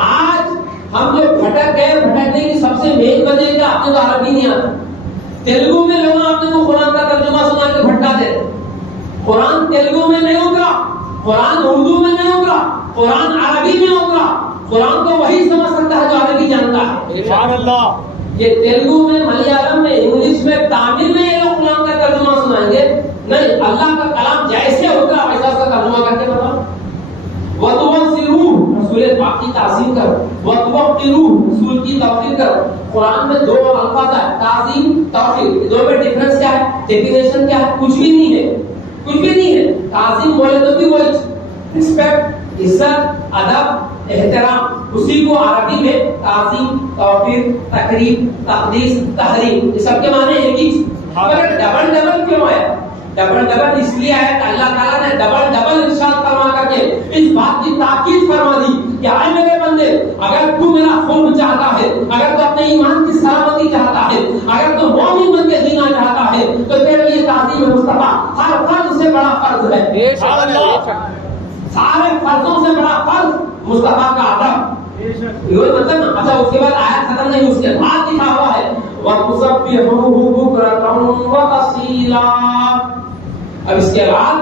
آج ہم جو بھٹک گئے، بھٹکنے کی سب سے مین وجہ کہ آپ نے تو عربی نہیں آتا. تیلگو میں لوگ آپ نے کو قرآن کا ترجمہ سنا کے بھٹکا دے. قرآن تیلگو میں نہیں اترا، قرآن اردو میں نہیں اترا، قرآن عربی میں اترا. قرآن کو وہی سمجھ سکتا ہے جو عربی جانتا ہے. سبحان اللہ. یہ تیلگو میں، ملیالم میں، انگلش میں، تامل میں یہ لوگ قرآن کا ترجمہ سنائیں گے. نہیں، اللہ کا کلام جیسے اترا ویسا اس کا ترجمہ کر کے بتاؤ. وتوقروہ، رسول پاک کی تعظیم کرو. وتوقروہ، رسول کی توقیر کرو. قرآن میں دو الفاظ ہیں، تعظیم، توقیر. دو میں ڈفرنس کیا ہے؟ ڈیفینیشن کیا ہے؟ کچھ بھی نہیں ہے، کچھ بھی نہیں ہے. تعظیم بولے تو بھی وہی رسپیکٹ، عزت، ادب، احترام. اسی کو عربی میں تعظیم، توقیر، تقریب، تقدیس، تحریم، یہ سب کے معنی ایک ہی. مگر ڈبل ڈبل کیوں ہے؟ ڈبل ڈبل اس لیے ہے کہ اللہ تعالیٰ نے ڈبل ڈبل ارشاد فرما کر کے اس بات کی تاکید فرما دی کہ اے میرے بندے، اگر تو میرا خلق چاہتا ہے، اگر تو اپنے ایمان کی سلامتی چاہتا ہے، اگر تو مومن بن کے جینا چاہتا ہے، تو تیرے لیے تعظیم مصطفیٰ ہر فرض سے بڑا فرض ہے. سارے فرضوں سے بڑا فرض مصطفیٰ کا ادب. یہ مطلب نا. اچھا، اس کے بعد آیت ختم نہیں، اس کے بعد لکھا ہوا ہے وَتُسَبِّحُوهُ بُكْرَةً وَأَصِيلًا. اب اس کے بعد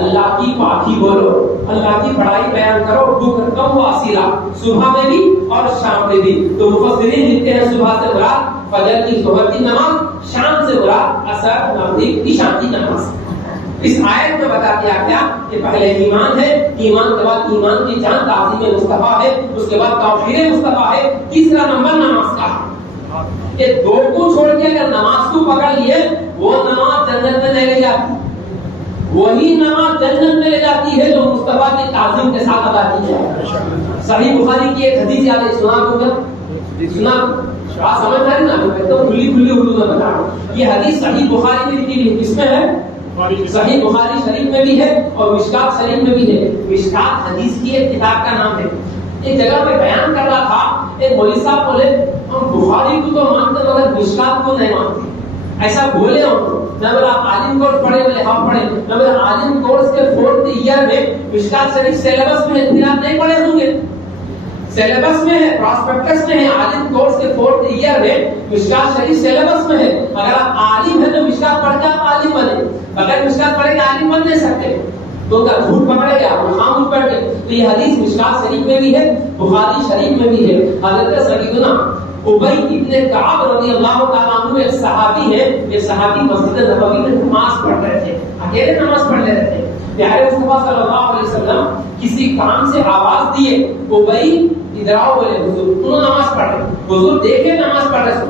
اللہ کی پاکی بولو، اللہ کی بڑائی بیان کرو. بُكْرَةً وَأَصِيلًا، صبح میں بھی اور شام میں بھی. تو مفسرین لکھتے ہیں صبح سے مراد فجر کی ظہر کی نماز، شام سے مراد عصر مغرب عشاء کی نماز. اس آیت میں بتا دیا کیا کہ پہلے ایمان ہے، ایمان کے بعد ایمان کی جان تعظیم مصطفیٰ ہے، اس کے بعد توقیر مصطفیٰ ہے، تیسرا نمبر نماز کا ہے. یہ دو کو چھوڑ کے اگر نماز کو پکڑ لیے، وہ نماز جنت میں نہیں لے جاتی. وہی نماز جنت میں لے جاتی ہے جو مصطفیٰ کی تعظیم کے ساتھ ادا کی جائے. صحیح بخاری کی ایک حدیث یاد ہے، سنا آپ سمجھ رہے ہیں نا؟ میں تو کھلی اردو میں بتا رہا ہوں. یہ حدیث صحیح بخاری میں لکھی ہوئی، کس میں ہے؟ صحیح بخاری شریف میں بھی ہے اور مشکات شریف میں بھی ہے. مشکات حدیث کی ایک کتاب کا نام ہے. ایک جگہ پہ بیان کر رہا تھا، ایک مولوی صاحب بولے ہم بخاری کو تو مانتے مگر مشکات کو نہیں مانتے. ایسا بولے ہم. میں بولا عالم کورس پڑھے؟ بولے ہاں پڑھے. میں بولا عالم کورس کے 4th ایئر میں مشکات شریف سیلیبس میں اختلاف نہیں پڑھے ہوں گے؟ سیلیبس میں ہے، پراسپیکٹس میں ہے. عالم کورس کے 4th ایئر میں مشکات شریف سیلیبس میں ہے. اگر آپ عالم ہے تو مشکات پڑھ کے آپ عالم بنے، بغیر مشکات پڑھے کے عالم بن نہیں سکتے. تو ان کا جھوٹ پکڑے گا، وہ خاموش بیٹھ گئے. تو یہ حدیث مشکات شریف میں بھی ہے، بخاری شریف میں بھی ہے. حضرت سیدنا ابی ابن کعب رضی اللہ تعالیٰ عنہ ایک صحابی ہے، یہ صحابی مسجد نبوی میں نماز پڑھ رہے تھے، اکیلے نماز پڑھ رہے تھے. پیارے مصطفیٰ صلی اللہ علیہ وسلم کسی کام سے آواز دیے، ابی ادھر آؤ بولے حضور، انہوں نماز پڑھ رہے. حضور دیکھے نماز پڑھ رہے،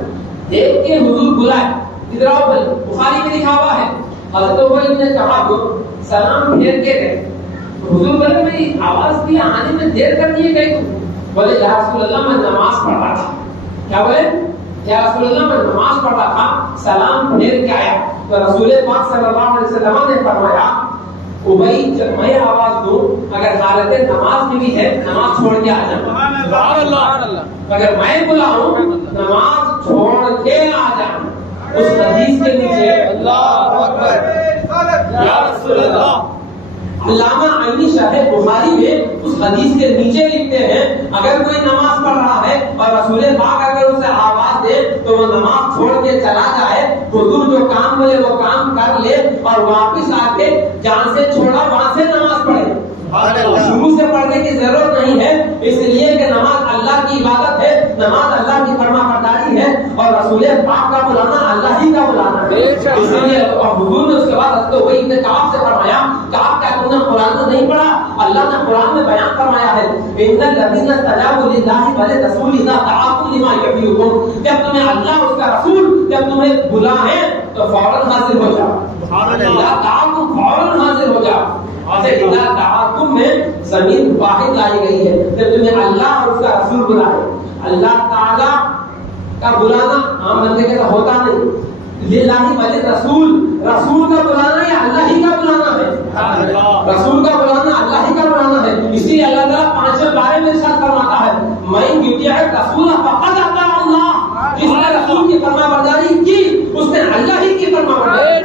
دیکھ کے حضور بلائے ادھر آؤ بولے. بخاری میں لکھا ہوا ہے حضرت ابی ابن کعب سلام پھیر کے گئے. حضور بولے میری آواز دی آنے میں دیر کر دیے گئے. بولے یا رسول اللہ میں نماز پڑھ رہا تھا. کیا بولے؟ یا رسول اللہ میں نماز پڑھ رہا تھا، سلام پھیر کے آیا. تو رسول پاک صلی اللہ علیہ وسلم نے فرمایا ابی جب میں آواز دوں اگر حالت نماز میں بھی ہے نماز چھوڑ کے آ جانا. اگر میں بلاؤں نماز چھوڑ کے آ جانا. اس حدیث کے نیچے اللہ اکبر یا رسول اللہ. علامہ عینی شرح بخاری میں اس حدیث کے نیچے لکھتے ہیں اگر کوئی نماز پڑھ رہا ہے اور رسول پاک اگر اسے آواز دے تو وہ نماز چھوڑ کے چلا جائے. حضور جو کام بولے وہ کام کر لے اور واپس آ کے جہاں سے چھوڑا وہاں سے نماز پڑھے. شروع سے پڑھنے کی ضرورت نہیں ہے، اس لیے کہ نماز اللہ کی عبادت ہے، نماز اللہ کی فرما برداری ہے اور رسول پاک کا بلانا اللہ ہی کا بلانا ہے. اس لیے حضور نے اس کے بعد حضرت ابی ابن کعب سے فرمایا کعب کیا تم نے قرآن میں نہیں پڑھا؟ اللہ نے قرآن میں بیان فرمایا ہے ان الذین استجابوا للہ وللرسول اذا دعاکم لما یحییکم. جب تمہیں اللہ اس کا رسول جب تمہیں بلائیں تو فوراً حاضر ہو جاؤ. اذا دعاکم فوراً حاضر ہو جاؤ. اذا دعاکم میں ضمیر واحد لائی گئی ہے. جب تمہیں اللہ اور اس کا رسول بلائے، اللہ تعالی کا بلانا عام بندے کے ساتھ ہوتا نہیں. للہ وللرسول، رسول کا بلانا یا اللہ ہی کا بلانا ہے؟ رسول کا بلانا اللہ ہی کا بلانا ہے. اسی لیے اللہ تعالیٰ 5 بارے میں ارشاد فرماتا ہے من یطیع الرسول فقد اطاع اللہ. جس نے رسول کی فرما برداری کی اس نے اللہ ہی کی فرما برداری.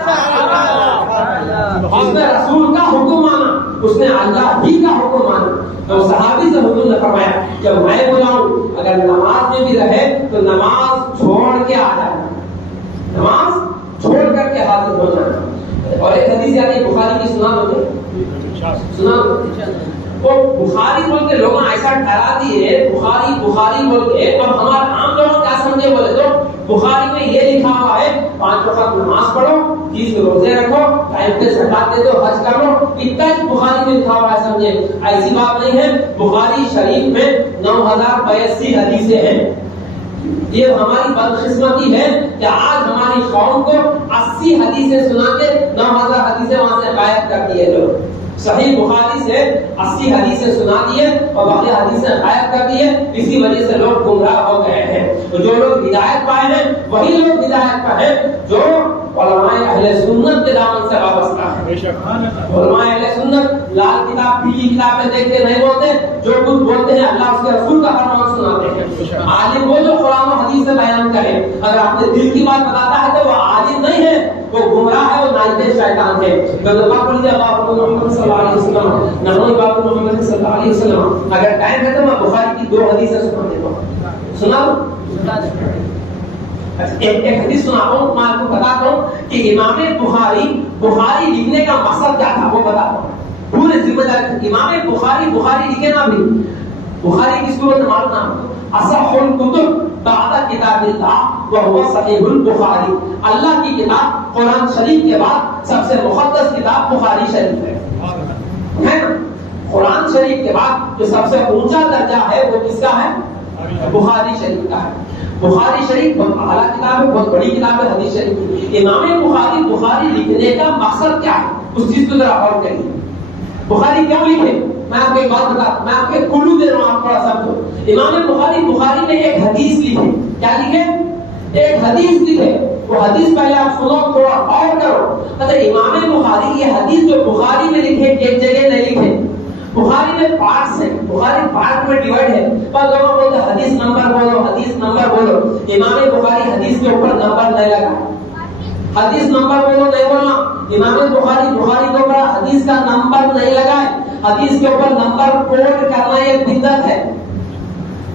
جس نے رسول کا حکم مانا اس نے اللہ ہی کا حکم مانا. تو صحابی سے حضور نے فرمایا جب میں بلاؤں اگر نماز میں بھی رہے تو نماز چھوڑ کے آ جانا، نماز چھوڑ کر کے حاضر ہو جانا. اور ایک حدیث آتی ہے بخاری کی، سنا دو وہ بخاری بول کے لوگوں ایسا ڈرا دیے بخاری بخاری بول کے. اب ہمارے عام لوگوں کیا سمجھے بولے تو بخاری میں یہ لکھا ہوا ہے 5 وقت نماز پڑھو، 30 روزے رکھو، ٹائم پہ زکات دے دو، حج کرو. اتنا ہی بخاری میں لکھا ہوا ہے سمجھے. ایسی بات نہیں ہے. بخاری شریف میں 9082 حدیثیں ہیں. یہ ہماری بدقسمتی ہے کہ آج ہماری قوم کو 80 حدیثیں سنا کے 9000 حدیثیں وہاں سے غائب کر دیے. لوگ صحیح بخاری سے 80 حدیثیں سنا دیے اور باقی حدیثیں غائب کر دیے. اسی وجہ سے لوگ گمراہ ہو گئے ہیں. تو جو لوگ ہدایت پائے ہیں وہی لوگ ہدایت پائے ہیں جو علماء اہل سنت کے دامن سے وابستہ ہیں. علماء اہل سنت لال کتاب پیلی کتاب میں دیکھ کے نہیں بولتے، جو کچھ بولتے ہیں اللہ اس کے رسول کا فرمان سناتے ہیں. عالم وہ جو قرآن و حدیث سے بیان کرے. اگر اپنے دل کی بات بتاتا ہے تو وہ عالم نہیں ہے، وہ گمراہ ہے، وہ نائب شیطان ہے. محمد صلی اللہ علیہ وسلم نحن باب محمد صلی اللہ علیہ وسلم. اگر ٹائم ہے تو میں بخاری کی 2 حدیثیں سنا دیتا ہوں. سنا دو. ایک حدیث سناتا ہوں، میں آپ کو بتاتا ہوں کہ امام بخاری لکھنے کا مقصد کیا تھا وہ بتاتا ہوں. پورے ذمہ داری امام بخاری لکھے نا بھی. بخاری کس کو معلوم نام اصح الکتب بعد کتاب اللہ وهو صحیح البخاری. اللہ کی کتاب قرآن شریف کے بعد سب سے مقدس کتاب بخاری شریف ہے نا. قرآن شریف کے بعد جو سب سے اونچا درجہ ہے وہ کس کا ہے؟ بخاری شریف کا ہے. بخاری شریف بہت اعلیٰ کتاب ہے، بہت بڑی کتاب ہے حدیث شریف کی. امام بخاری لکھنے کا مقصد کیا ہے اس چیز کو ذرا غور کریے. بخاری کیوں لکھے؟ میں آپ کو ایک بات بتا، میں آپ کو کلو دے رہا ہوں، آپ تھوڑا سمجھو. امام بخاری نے ایک حدیث لکھی. کیا لکھے؟ ایک حدیث لکھے. وہ حدیث پہلے آپ سنو، تھوڑا غور کرو. اچھا امام بخاری یہ حدیث جو بخاری میں لکھے ایک جگہ نہیں لکھے. بخاری میں پارٹس ہیں، بخاری پارٹ میں ڈیوائڈ ہے. پر لوگوں بولتے حدیث نمبر بولو، حدیث نمبر بولو. امام بخاری حدیث کے اوپر نمبر نہیں لگا. حدیث نمبر بولو نہیں بولنا. امام بخاری کے اوپر حدیث کا نمبر نہیں لگائے. حدیث کے اوپر نمبر کوڈ کرنا یہ بدعت ہے.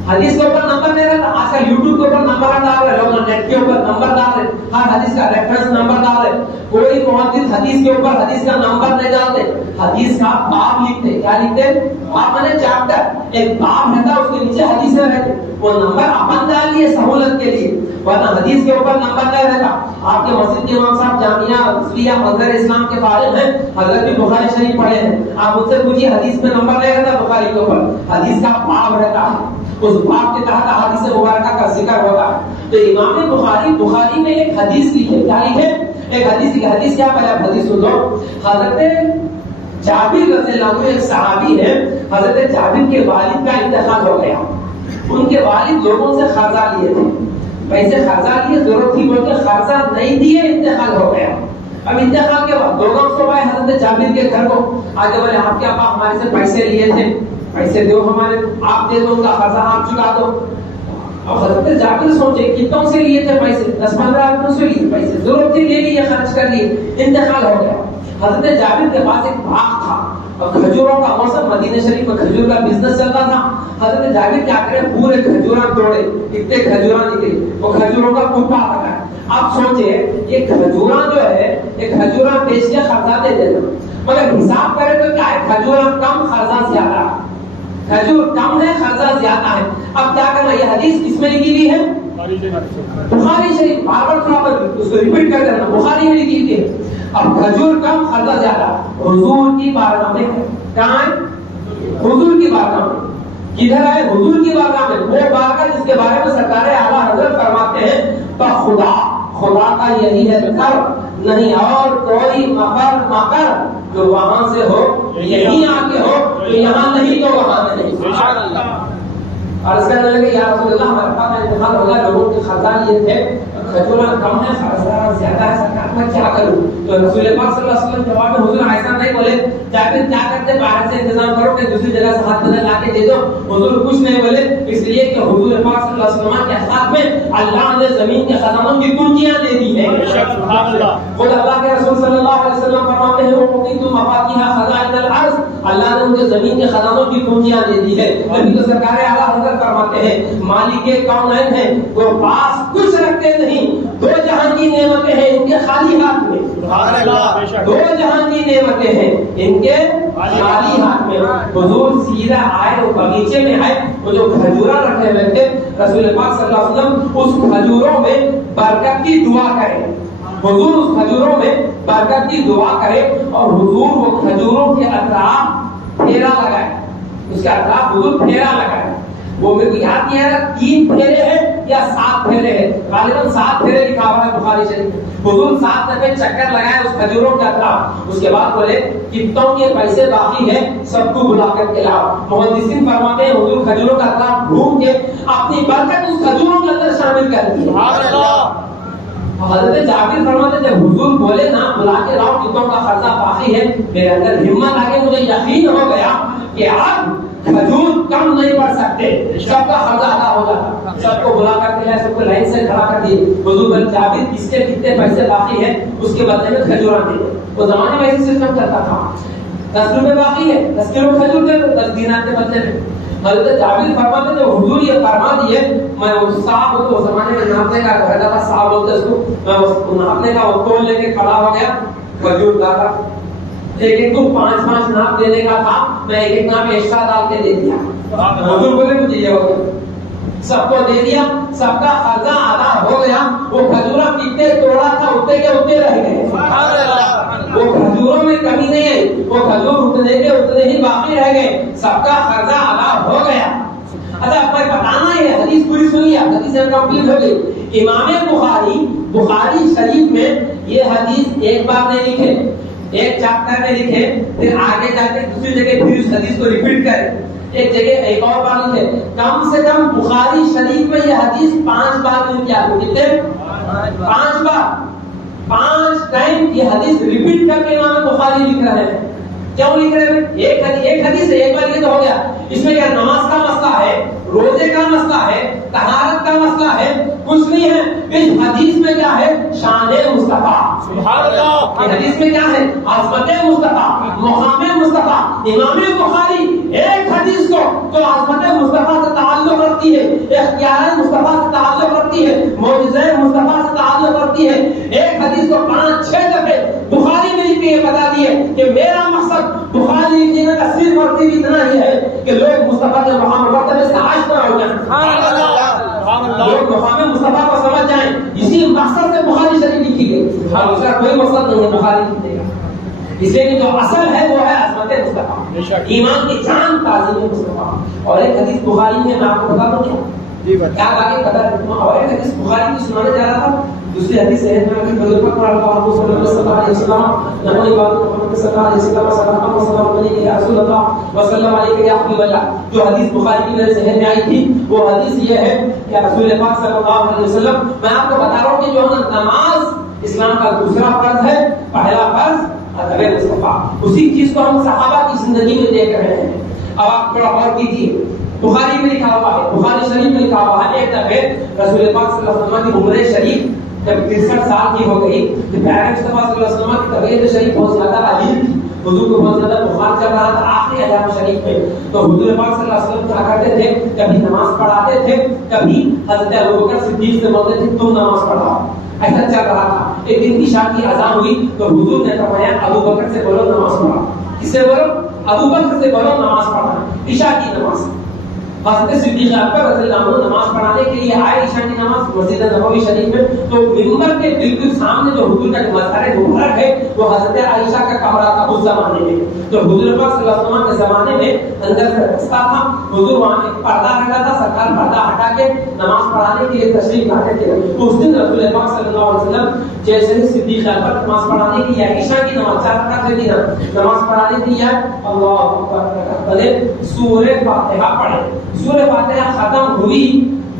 حدیث کے اوپر نمبر نہیں رہتا. آج کل یوٹیوب کے اوپر نمبر آتا ہے، لوگ نیٹ کے اوپر نمبر ڈال رہے, ہر حدیث کا ریفرنس نمبر ڈال رہے. کوئی محدث حدیث کے اوپر حدیث کا نمبر نہیں ڈالتے, حدیث کا باب لکھتے. کیا لکھتے؟ باب مانے چیپٹر. ایک باب رہتا, اس کے نیچے حدیثیں رہتے, وہ نمبر اپن ڈال لیے سہولت کے لیے, ورنہ حدیث کے اوپر نمبر نہیں رہتا. آپ کے مسجد کے امام صاحب جامعہ اسلیہ مظہر اسلام کے فارغ ہیں, حضرت بھی بخاری شریف پڑھے ہیں, آپ ان سے پوچھیے حدیث میں نمبر نہیں رہتا بخاری کے اوپر, حدیث کا باب رہتا ہے, اس باب کے تحت حدیث مبارکہ کا ذکر ہوتا ہے. تو امام بخاری میں ایک حدیث لکھے. کیا لکھے؟ ایک حدیث لکھے. حدیث کیا؟ پہلے آپ حدیث سن لو. حضرت جابر رضی اللہ عنہ ایک صحابی ہے, حضرت جابر کے والد کا انتقال ہو گیا. ان کے والد لوگوں سے قرضہ لیے تھے, پیسے قرضہ لیے, ضرورت تھی بول کے قرضہ نہیں دیے, انتقال ہو گیا. اب انتقال کے بعد لوگوں کو آئے حضرت جابر کے گھر کو, آگے بولے آپ کے ابا ہمارے سے پیسے لیے تھے, پیسے دو ہمارے, آپ دے دو, ان کا قرضہ آپ چکا دو. اب حضرت جابر سوچے کتنوں سے لیے تھے پیسے, 10-15 آدمیوں سے لیے پیسے, ضرورت تھی لے لیے, خرچ کر لیے, انتقال ہو گیا. حضرت جابر کے پاس ایک باغ تھا اور کھجوروں کا موسم, مدینہ شریف میں کھجور کا بزنس چلتا تھا. حضرت جابر کیا کرے, پورے کھجوراں توڑے, اتنے کھجوراں نکلے, وہ کھجوروں کا کپا لگا. آپ سوچے یہ کھجوراں جو ہے, یہ کھجوراں بیچ کے قرضہ دے دینا, مگر حساب کرے تو کیا ہے, کھجوراں کم قرضہ زیادہ, کھجور کم ہے قرضہ زیادہ ہے. اب کیا کرنا, یہ حدیث کس میں لکھی ہوئی ہے؟ بخاری شریف. بار بار تھوڑا پر اس کو ریپیٹ کر دینا, بخاری میں لکھی ہوئی ہے. اب کھجور کم قرضہ زیادہ, حضور کی بارگاہ میں. کہاں ہے؟ حضور کی بارگاہ میں. کدھر ہے؟ حضور کی بارگاہ میں. وہ بارگاہ جس کے بارے میں سرکار اعلیٰ حضرت فرماتے ہیں خدا کا یہی ہے گھر, نہیں اور کوئی مقر جو وہاں سے ہو, یہی آگے ہو, جو یہاں نہیں تو وہاں نہیں. عرض کرنے لگے یا رسول اللہ ہمارے پاس انتقال ہو گیا, لوگوں کے قرضہ لیے تھے, کھجورا کم ہے قرضہ زیادہ ہے, سرکار میں کیا کروں؟ تو رسول پاک صلی اللہ علیہ وسلم جواب میں حضور ایسا نہیں بولے, جابر کیا کرتے باہر سے انتظام کرو کہ دوسری جگہ سے ہاتھ بدل لا کے دے دو. حضور کچھ نہیں بولے, اس لیے کہ حضور پاک صلی اللہ علیہ وسلم کے ہاتھ میں اللہ نے زمین کے خزانوں کی کنجیاں دے دی ہیں. خود اللہ کے رسول صلی اللہ علیہ وسلم فرماتے ہیں وَأُوتِيتُ مَفَاتِيحَ خَزَائِنَ الْأَرْضِ, اللہ نے مجھے زمین کے خزانوں کی کنجیاں دے دی ہے. ابھی تو سرکار اعلیٰ حضرت فرماتے ہیں مالک کونین ہیں, وہ پاس کچھ رکھتے نہیں, دو جہاں کی نعمتیں ہیں ان کے خالی ہاتھ میں. دو جہاں کی نعمتیں ہیں ان کے خالی ہاتھ میں. حضور سیدھا آئے, وہ باغیچے میں آئے, وہ جو کھجورا رکھے ہوئے تھے, رسول پاک صلی اللہ علیہ وسلم اس کھجوروں میں برکت کی دعا کرے. حضور اس کھجوروں میں برکت کی دعا کرے اور حضور وہ کھجوروں کے اطراف پھیرا لگائے, اس کے اطراف حضور پھیرا لگائے. وہ میرے کو یاد نہیں ہے 3 پھیرے ہیں یا 7 پھیرے ہیں, غالباً 7 پھیرے لکھا ہوا ہے بخاری شریف میں. حضور 7 دفعے چکر لگائے اس کھجوروں کے اطراف. اس کے بعد بولے کتنوں کے پیسے باقی ہیں سب کو بلا کر کے لاؤ. محدثین فرماتے ہیں حضور کھجوروں کا اطراف گھوم کے اپنی برکت اس کھجوروں کے اندر شامل کر دی. حضرت جابر فرماتے جب حضور بولے نا بلا کے لاؤ کتنوں کا خرچہ باقی ہے, میرے اندر ہمت آ گئی, مجھے یقین ہو گیا کہ اب کھجور کم نہیں پڑ سکتے, سب کا خرچہ ادا ہو جاتا. سب کو بلا کر کے سب کو لائن سے کھڑا کر دیے. حضور بن جابر کس کے کتنے پیسے باقی ہیں اس کے بدلے میں کھجورا دے. وہ زمانے میں ایسی سسٹم چلتا تھا, 10 روپے باقی ہے 10 کلو کھجور دے دو 10 دینار کے بدلے میں. حضرت جابر فرماتے جب حضور یہ فرما دیے, میں وہ صاحب تو زمانے میں ناپنے کا گھر کا صاحب ہوتا اس کو, میں ناپنے کا وہ تول لے کے کھڑا ہو گیا, کھجور ڈالا, ایک کو 5-5 ناپ دینے کا تھا, میں ایک ناپ ایکسٹرا ڈال کے دے دیا. حضور بولے مجھے یہ ہو گیا, سب کو دے دیا, سب کا خرچہ ادا ہو گیا. وہ کھجورا کتنے توڑا تھا اتنے کے اتنے رہ گئے. وہ کھجوروں میں کمی نہیں آئی, وہ کھجور اتنے کے اتنے ہی باقی رہ گئے, سب کا خرچہ ادا ہو گیا. اچھا اب میں بتانا ہے حدیث پوری سنی, حدیث کمپلیٹ ہو گئی. امام بخاری شریف میں یہ حدیث ایک بار نہیں لکھے, ایک چیپٹر میں لکھے, پھر آگے جا کے دوسری جگہ پھر اس حدیث کو ریپیٹ کرے, ایک جگہ ایک اور بار لکھے. کم سے کم بخاری شریف میں یہ حدیث 5 بار نہیں کیا, کتنے 5 بار, 5 ٹائم یہ حدیث ریپیٹ کر کے امام بخاری لکھ رہے ہیں. کیوں لکھ رہے ہیں؟ ایک حدیث ہے، ایک بار یہ تو ہو گیا. اس میں کیا نماز کا مسئلہ ہے، روزے کا مسئلہ ہے، طہارت کا مسئلہ ہے، کچھ نہیں ہے. اس حدیث میں کیا ہے؟ شان مصطفیٰ. سبحان اللہ. اس حدیث میں کیا ہے؟ عظمت مصطفیٰ، مقام مصطفیٰ. امام بخاری ایک حدیث کو جو عظمت مصطفیٰ سے تعلق رکھتی ہے، اختیار مصطفیٰ سے تعلق رکھتی ہے، معجزہ مصطفیٰ سے تعلق رکھتی ہے، ایک حدیث کو 5-6 دفعے بخاری میں لکھ کے یہ بتا دیے کہ میرا مقصد بخاری لکھنے کا صرف اور صرف اتنا ہی ہے کہ لوگ مصطفیٰ کے مقام مرتبے سے آشنا ہو جائیں، لوگ مقام مصطفیٰ کو سمجھ جائیں. اسی مقصد سے بخاری شریف لکھی گئی، اور اس کا کوئی مقصد نہیں ہے بخاری لکھنے کا. اس لیے کہ جو اصل ہے وہ ہے عظمت مصطفیٰ، ایمان کی جان تعظیم مصطفیٰ. اور ایک حدیث بخاری میں آپ کو بتا دوں کیا آگے قدر. اور ایک حدیث بخاری کی سنانے جا رہا تھا. دوسری حدیث ہے کہ حضرت پاک صلی اللہ علیہ وسلم نبی محمد صلی اللہ علیہ وسلم صلی اللہ علیہ رسول اللہ وسلم علیہ یا حبیب اللہ. جو حدیث بخاری کی میرے ذہن میں آئی تھی وہ حدیث یہ ہے کہ رسول پاک صلی اللہ علیہ وسلم، میں آپ کو بتا رہا ہوں کہ جو نماز اسلام کا دوسرا فرض ہے، پہلا فرض ادب مصطفیٰ. اسی چیز کو ہم صحابہ کی زندگی میں دیکھ رہے ہیں. اب آپ تھوڑا غور کیجیے، بخاری میں لکھا ہوا ہے، بخاری شریف میں لکھا ہوا ہے، ایک دفعہ رسول پاک صلی اللہ علیہ وسلم کی عمر شریف جب 63 سال کی ہو گئی تو پیارے مصطفیٰ صلی اللہ علیہ وسلم کی طبیعت شریف بہت زیادہ عجیب تھی. حضور کو بہت زیادہ بخار چل رہا تھا آخری ایام شریف میں. تو حضور پاک صلی اللہ علیہ وسلم کیا کرتے تھے؟ کبھی نماز پڑھاتے تھے، کبھی حضرت ابوبکر صدیق سے بولتے تھے تم نماز پڑھاؤ. ایسا چل رہا تھا. ایک دن عشاء کی اذان ہوئی تو حضور نے فرمایا ابوبکر سے بولو نماز پڑھاؤ. کس سے بولو؟ ابوبکر سے بولو نماز پڑھاؤ. عشاء کی نماز. حضرت صدیق اکبر رضی اللہ عنہ نماز پڑھانے کے لیے آئے عشاء کی نماز مسجد نبوی شریف میں. تو منبر کے بالکل سامنے جو حضور کا مظہر مبارک ہے وہ حضرت عائشہ کا کمرہ تھا اس زمانے میں. تو حضور پاک صلی اللہ علیہ وسلم کے زمانے میں اندر سے رستہ تھا. حضور وہاں ایک پردہ رکھا تھا، سرکار پردہ ہٹا کے نماز پڑھانے کے لیے تشریف لاتے تھے. تو اس دن رسول پاک صلی اللہ علیہ وسلم جیسے ہی صدیق اکبر نماز پڑھانے کے لیے عائشہ کی نماز 4 رکعت تھی نا، نماز پڑھانے کے لیے اللہ اکبر پڑھے، سورہ فاتحہ پڑھے. سورہ فاتحہ ختم ہوئی،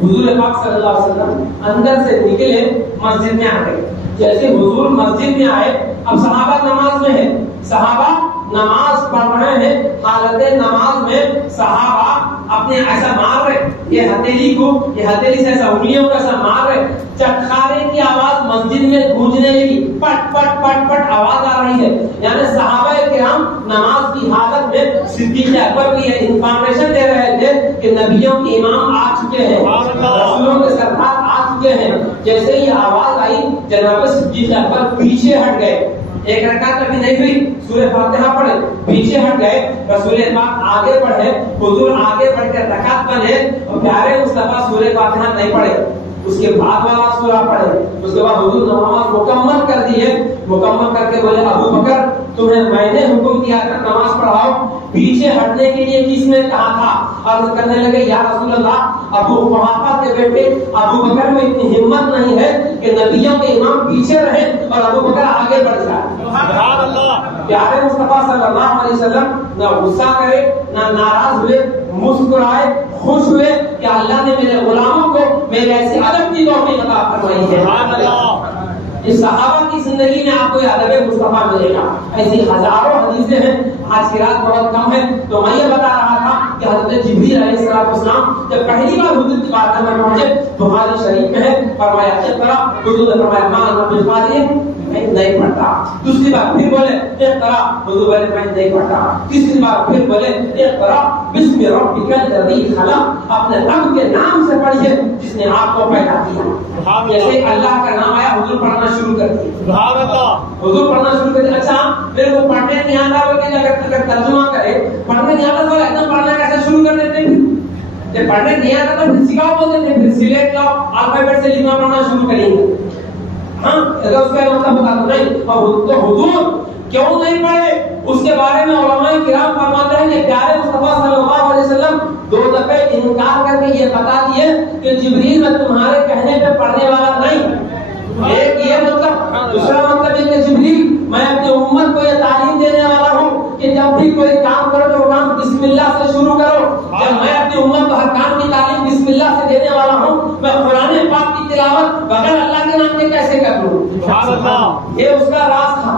حضور پاک صلی اللہ علیہ وسلم اندر سے نکلے، مسجد میں آ گئے. جیسے حضور مسجد میں آئے، اب صحابہ نماز میں ہے، صحابہ نماز پڑھ رہے ہیں. حالت نماز میں صحابہ اپنے ایسا مار رہے، یہ ہتھیلی کو، یہ ہتھیلی سے ایسا انگلیوں کو ایسا مار رہے. چٹخارے کی آواز مسجد میں گونجنے لگی، پٹ پٹ پٹ پٹ آواز آ رہی ہے. یعنی صحابہ کرام نماز کی حالت میں صدیق اکبر کی انفارمیشن دے رہے تھے کہ نبیوں کے امام آ چکے ہیں، رسولوں کے سردار آ چکے ہیں. جیسے ہی آواز آئی جناب صدیق اکبر پیچھے ہٹ گئے. ایک رکعت ابھی نہیں ہوئی، سورہ فاتحہ پڑھے، پیچھے ہٹ گئے. رسول پاک آگے بڑھے، حضور آگے بڑھ کر رکعت بنے اور پیارے مصطفیٰ سورہ فاتحہ نہیں پڑھے، اس کے بعد والا سورہ پڑھے. اس کے بعد حضور نماز مکمل کر دیے. مکمل کر کے بولے ابو بکر تمہیں میں نے حکم دیا تھا نماز پڑھاؤ، پیچھے ہٹنے کے لیے کس نے کہا تھا؟ عرض کرنے لگے یا رسول اللہ ابو قحافہ کے بیٹے ابو بکر میں اتنی ہمت نہیں ہے کہ نبیوں کے امام پیچھے رہے اور ابو بکر آگے بڑھ جائے. سبحان اللہ. پیارے مصطفیٰ صلی اللہ علیہ وسلم نہ غصہ کرے نہ ناراض ہوئے، مسکرائے، خوش ہوئے کہ اللہ نے میرے غلاموں کو میرے ایسی ادب کی توفیق عطا فرمائی ہے. سبحان اللہ. اس صحابہ کی زندگی میں آپ کو ادب مصطفیٰ ملے گا. ایسی ہزاروں حدیثیں ہیں. آج کی رات بہت کم ہے تو میں یہ بتا رہا تھا کہ حضرت جبریل علیہ السلام جب پہلی بار حضور کی بارگاہ میں پہنچے، بخاری شریف میں ہے، فرمایا اقرا. حضور نے فرمایا ما انا بقاری، میں نہیں پڑھتا. دوسری بار پھر بولے اقرا، حضور بولے میں نہیں پڑھتا. تیسری بار پھر بولے اقرا بسم ربک الذی خلق، اپنے رب کے نام سے پڑھیے جس نے آپ کو پیدا کیا. جیسے اللہ کا نام آیا حضور پڑھنا شروع کر دیے. سبحان اللہ. حضور پڑھنا شروع کر دیا. اچھا پھر وہ پڑھنے نہیں آتا وہ کہ اگر ترجمہ کرے، پڑھنے نہیں آتا تو ایک دم پڑھنا کیسے شروع کر دیتے ہیں؟ جب پڑھنے نہیں آتا تو پھر سکھاؤ بولتے تھے، پھر سلیکٹ لاؤ، الفابیٹ سے لکھنا پڑھنا شروع کریں گے. ہاں اگر اس کا مطلب بتا دو نہیں. اور تو حضور کیوں نہیں پڑھے اس کے بارے میں علماء کرام فرماتے ہیں کہ پیارے مصطفیٰ صلی اللہ علیہ وسلم 2 دفعے انکار کر کے یہ بتا دیے کہ جبریل میں تمہارے کہنے پہ پڑھنے والا نہیں. ایک یہ مطلب، دوسرا مطلب یہ کہ جبریل میں اپنی امت کو یہ تعلیم دینے والا ہوں کہ جب بھی کوئی کام کرو تو کام بسم اللہ سے شروع کرو. جب میں اپنی امت کو ہر کام کی تعلیم بسم اللہ سے دینے والا ہوں، میں قرآن پاک کی تلاوت بغیر اللہ کے نام کے کیسے کر لوں؟ یہ اس کا راز تھا.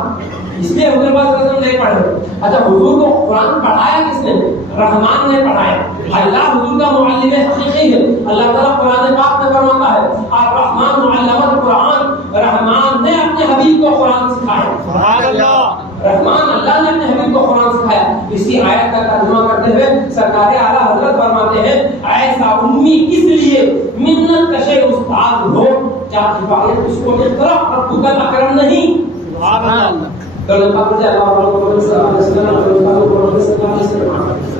اس لیے حضور پاک صلی اللہ علیہ وسلم نہیں پڑھے. اچھا حضور کو قرآن پڑھایا کس نے؟ رحمان نے پڑھایا. اللہ حضور کا معلم حقیقی ہے. اللہ تعالیٰ قرآن پاک میں فرماتا ہے الرحمن علم القرآن، رحمان نے اپنے حبیب کو قرآن سکھایا. سبحان اللہ. رحمان اللہ نے اپنے حبیب کو قرآن سکھایا. اسی آیت کا ترجمہ کرتے ہوئے سرکار اعلیٰ حضرت فرماتے ہیں ایسا امی کس لیے منت کشے استاد ہو کیا کفایت اس کو اقرا ربک الاکرم نہیں. سبحان اللہ.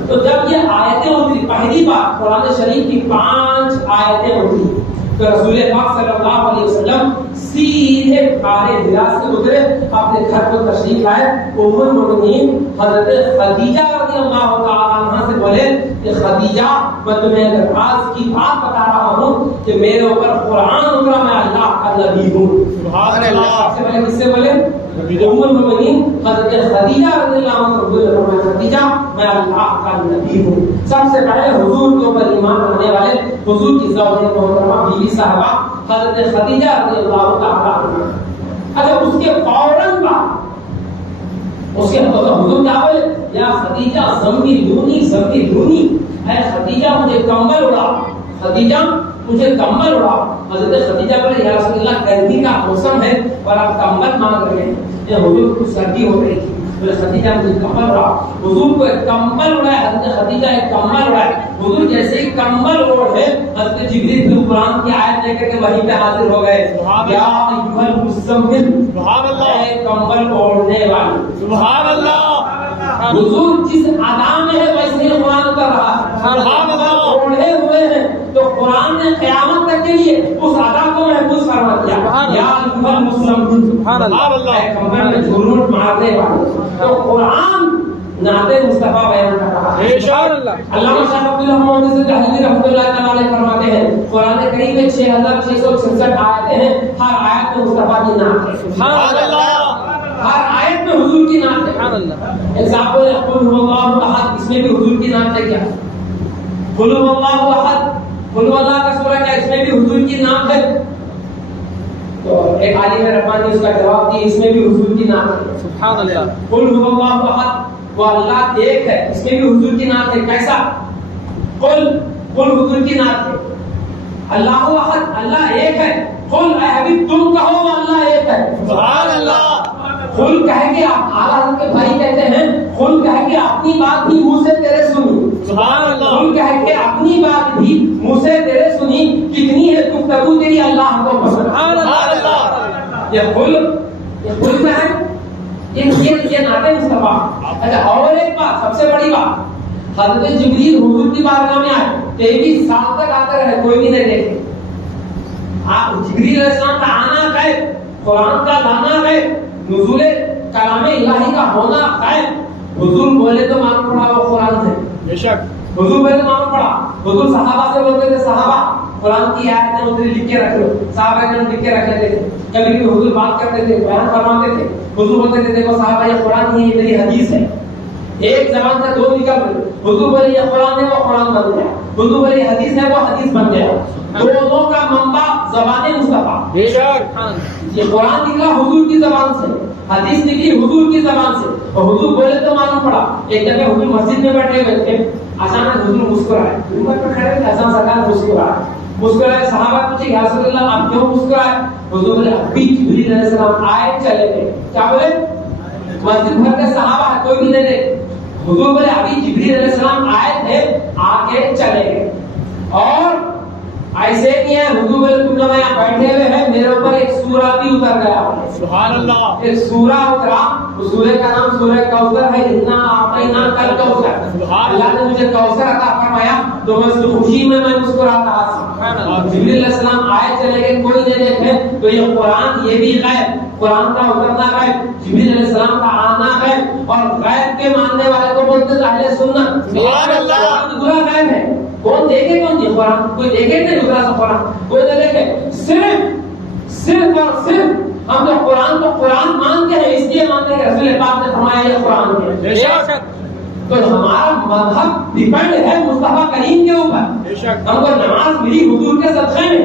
تو جب یہ آیتیں اتری پہلی بار قرآن شریف کی 5 آیتیں اتری تو رسول پاک صلی اللہ علیہ وسلم سیدھے غار حرا سے اترے، اپنے گھر کو تشریف لائے. ام المؤمنین حضرت خدیجہ رضی اللہ تعالی عنہا سے بولے کہ خدیجہ میں تمہیں ایک راز کی بات بتا رہا ہوں کہ میرے اوپر قرآن اترا، میں اللہ کا نبی ہوں. سبحان اللہ. سب سے پہلے کس سے بولے؟ ام المؤمنین حضرت خدیجہ رضی اللہ عنہا سے بولے خدیجہ میں اللہ کا نبی ہوں. سب سے پہلے حضور کے اوپر ایمان لانے والے حضور کی زوجہ محترمہ بیوی صاحبہ حضرت خدیجہ رضی اللہ تعالی عنہا. اچھا اس کے فوراً بعد اس کے حضور کیا بولے؟ یا خدیجہ زمبی دونی، اے خدیجہ مجھے کمبل اڑا، خدیجہ مجھے کمبل اڑا. حضرت خدیجہ بولے یا رسول اللہ گرمی کا موسم ہے اور آپ کمبل مانگ رہے ہیں. یہ حضور کو سردی ہو رہی تھی. خدیجہ مجھے کمبل اڑا. حضور کو ایک کمبل اڑایا. حضرت خدیجہ ایک کمبل اڑایا. حضور جیسے ہی کمبل اوڑھے حضرت جبریل پھر قرآن کی آیت لے کر کے وہیں پہ حاضر ہو گئے. یا ایھا المزمل، سبحان اللہ، اے کمبل اوڑھنے والے. سبحان اللہ. حضور جس ادا میں ہے ویسے ہی قرآن اتر رہا ہے. سبحان اللہ. اوڑھے ہوئے ہیں تو قرآن نے قیامت تک کے لیے اس ادا کو محفوظ فرما دیا. یا ایھا المزمل، سبحان اللہ، اے کمبل میں جھولمٹ مارنے والے. تو قرآن نعت مصطفیٰ بیان کر رہا ہے. علامہ شاہ عبد الرحمن سے دہلوی رحمۃ اللہ تعالی علیہ فرماتے ہیں قرآن کریم میں 6666 آیتیں ہیں. ہر آیت میں مصطفیٰ کی نعت ہے. سبحان اللہ. ہر آیت میں حضور کی نعت ہے. سبحان اللہ. ایگزامپل قل هو اللہ احد، اس میں بھی حضور کی نعت ہے. کیا قل هو اللہ احد، قل هو اللہ کا سورہ کیا، اس میں بھی حضور کی نعت ہے. تو ایک عالم ربانی اس کا جواب دیا اس میں بھی حضور کی نعت ہے. سبحان اللہ. قل هو اللہ احد، وہ اللہ ایک ہے، اس میں بھی حضور کی نعت ہے. کیسا؟ قل حضور کی نعت ہے. اللہ احد، اللہ ایک ہے. قل اے حبیب تم کہو وہ اللہ ایک ہے. سبحان اللہ. قل کہہ کے آپ اعلیٰ حضرت کے بھائی کہتے ہیں قل کہہ کے اپنی بات بھی منہ سے تیرے سنی. سبحان اللہ. قل کہہ کے اپنی بات بھی منہ سے تیرے سنی. کتنی ہے گفتگو تیری اللہ کو پسند. سبحان اللہ. یہ قل کیا ہے؟ یہ نعت مصطفیٰ. اچھا اور ایک بات سب سے بڑی بات، حضرت جبریل حضور کی بارگاہ میں آئے 23 سال تک آتے رہے، کوئی بھی نہیں دیکھے. آپ جبریل علیہ السلام کا آنا غیب، قرآن کا لانا غیب، نزول کلام الہی کا ہونا غیب. حضور بولے تو معلوم پڑا وہ قرآن ہے. بے شک حضور بولے تو معلوم پڑا. حضور صحابہ سے بولتے تھے صحابہ قرآن کی آیتیں اتری لکھ کے رکھ لو. صحابہ نے لکھ کے رکھ لیتے تھے. کبھی بھی حضور بات کرتے تھے، بیان فرماتے تھے. حضور بولتے تھے دیکھو صحابہ یہ قرآن نہیں ہے، یہ میری حدیث ہے. ایک زبان سے دو نکل گئے. حضور بولے یہ قرآن ہے، وہ قرآن بن گیا. حضور بولے حدیث ہے، وہ حدیث بن گیا. دونوں کا منبع زبان مصطفیٰ. بے شک یہ قرآن نکلا حضور کی زبان سے، حدیث نکلی حضور کی زبان سے. اور حضور بولے تو معلوم پڑا. ایک دفعہ حضور مسجد میں بیٹھے ہوئے تھے، اچانک حضور مسکرائے. منبر پر کھڑے تھے، اچانک سرکار مسکرائے. صحابہ پوچھے یا رسول اللہ آپ کیوں مسکرائے؟ حضور بولے ابھی جبریل علیہ السلام آئے چلے گئے. کیا بولے؟ مسجد بھر کے صحابہ کوئی بھی نہیں دیکھے. حضور بولے ابھی جبریل علیہ السلام آئے تھے آ کے چلے گئے. اور ایسے نہیں ہے حضور بولے تم لوگ یہاں بیٹھے ہوئے ہیں، میرے اوپر ایک سورہ بھی اتر گیا. سبحان اللہ. ایک سورہ اترا، اس سورہ کا نام سورہ کوثر ہے. انا اعطیناک الکوثر. اللہ نے مجھے کوثر عطا فرمایا تو میں اس خوشی میں مسکراتا تھا. جبریل علیہ السلام آئے چلے گئے، کوئی نہیں دیکھے. تو یہ قرآن یہ بھی غیب، قرآن کا اترنا غیب، جبریل علیہ السلام کا آنا غیب. اور غیب کے ماننے والے کو بولتے ہیں اہل سنت. سبحان اللہ. دوسرا غیب ہے، کون دیکھے کون یہ قرآن؟ کوئی دیکھے نہیں دوسرا سا قرآن، کوئی نہیں دیکھے. صرف اور صرف ہم جو قرآن کو قرآن مانتے ہیں اس لیے مانتے ہیں کہ رسول پاک نے فرمایا یہ قرآن ہے. تو ہمارا مذہب ڈیپینڈ ہے مصطفیٰ کریم کے اوپر. ہم کو نماز ملی حضور کے صدقے میں،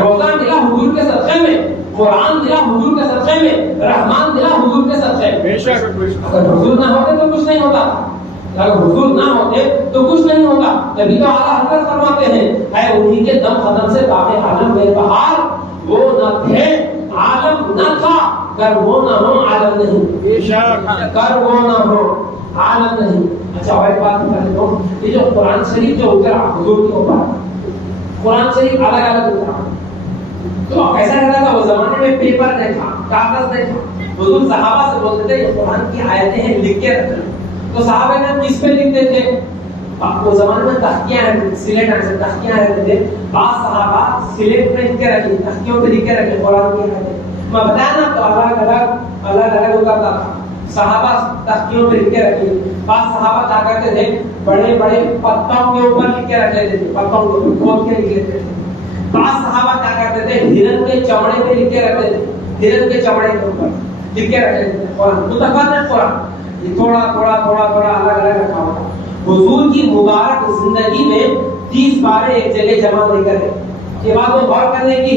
روزہ ملا حضور کے صدقے میں، قرآن ملا حضور کے صدقے میں، رحمان ملا حضور کے صدقے ہے. اگر حضور نہ ہوتے تو کچھ نہیں ہوتا. اگر حضور نہ ہوتے تو کچھ نہیں ہوتا. تبھی تو اعلیٰ حضرت فرماتے ہیں اے انہی کے دم قدم سے باقی عالم بے بہار. وہ نہ تھے عالم نہ تھا، گر وہ نہ ہو عالم نہیں. گر وہ نہ ہو عالم نہیں. اچھا اور ایک بات بتا دیتا ہوں، یہ جو قرآن شریف جو اترا حضور کے اوپر، قرآن شریف الگ الگ اترا. تو کیسا رہتا تھا وہ زمانے میں؟ پیپر نہیں تھا، کاغذ نہیں تھا. حضور صحابہ سے بولتے تھے یہ قرآن کی آیتیں ہیں لکھ کے رکھنا. تو صحابہ نے کس پہ لکھتے تھے؟ وہ زمانے میں تختیاں رہتی تھی، سلیٹ ایسے تختیاں رہتے تھے. بعض صحابہ سلیٹ پہ لکھ کے رکھے، تختیوں پہ لکھ کے رکھے قرآن کی آیتیں. میں بتایا نا تو الگ الگ اترتا تھا. صحابہ تختیوں پہ لکھ کے رکھے. بعض صحابہ کیا کرتے تھے؟ بڑے بڑے پتوں کے اوپر لکھ کے رکھ لیتے تھے، پتوں کے اوپر کھود کے لکھ لیتے تھے. بعض صحابہ کیا کرتے تھے؟ ہرن کے چمڑے پہ لکھ کے رکھتے تھے، ہرن کے چمڑے کے اوپر لکھ کے رکھ لیتے تھے. قرآن متفرق قرآن تھوڑا الگ الگ رکھا ہوتا. حضور کی مبارک زندگی میں 30 پارے ایک جگہ جمع نہیں کرے. یہ بات وہ غور کرنے کی،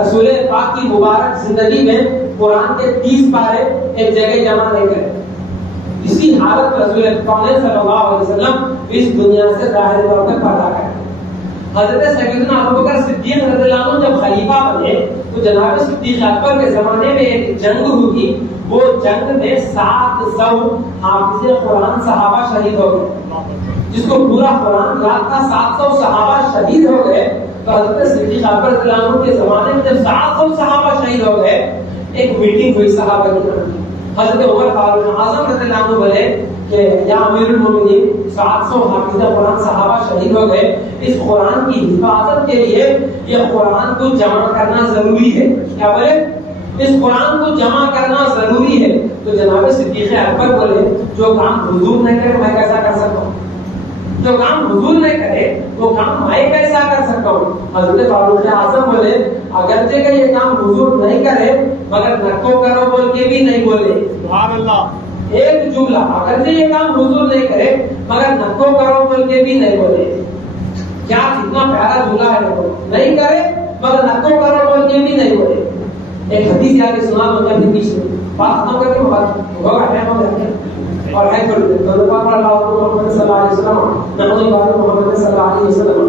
رسول پاک کی مبارک زندگی میں قرآن کے 30 پارے ایک جگہ جمع نہیں کرے. اسی حالت رسول کونین صلی اللہ علیہ وسلم اس دنیا سے ظاہر طور پر پردہ کرے. حضرت سیدنا ابوبکر صدیق رضی اللہ عنہ جب خلیفہ بنے تو جناب صدیق اکبر کے زمانے میں ایک جنگ ہوئی. وہ جنگ میں 700 حافظ قرآن صحابہ شہید ہو گئے. جس کو پورا قرآن یاد تھا 700 صحابہ شہید ہو گئے. تو حضرت صدیق اکبر رضی اللہ عنہ کے زمانے میں جب 700 صحابہ شہید ہو گئے، ایک میٹنگ ہوئی صحابہ کی. حضرت عمر فاروق اعظم رضی اللہ عنہ بولے کہ یا امیر المومنین 700 حافظ قرآن صحابہ شہید ہو گئے، اس قرآن کی حفاظت کے لیے یہ قرآن کو جمع کرنا ضروری ہے. کیا بولے؟ اس قرآن کو جمع کرنا ضروری ہے. تو جناب صدیق اکبر بولے جو کام حضور نے کرے میں کیسا کر سکتا ہوں؟ جو کام حضور نے کرے وہ کام میں کیسا کر سکتا ہوں؟ حضرت فاروق اعظم بولے اگرچہ کہ یہ کام حضور نہیں کرے مگر نکو کرو بول کے بھی نہیں بولے. سبحان اللہ. ایک جملہ، اگرچہ یہ کام حضور نہیں کرے مگر نکو کرو بول کے بھی نہیں بولے. کیا کتنا پیارا جملہ ہے. وہ نہیں کرے مگر نکو کرو بول کے بھی نہیں بولے. ایک حدیث یاد سنا مگر پیچھے بات ختم کر کے ہوگا ٹائم ہو گیا اور ہے کر دے تو پاک محمد صلی اللہ علیہ وسلم نبی محمد صلی اللہ علیہ وسلم.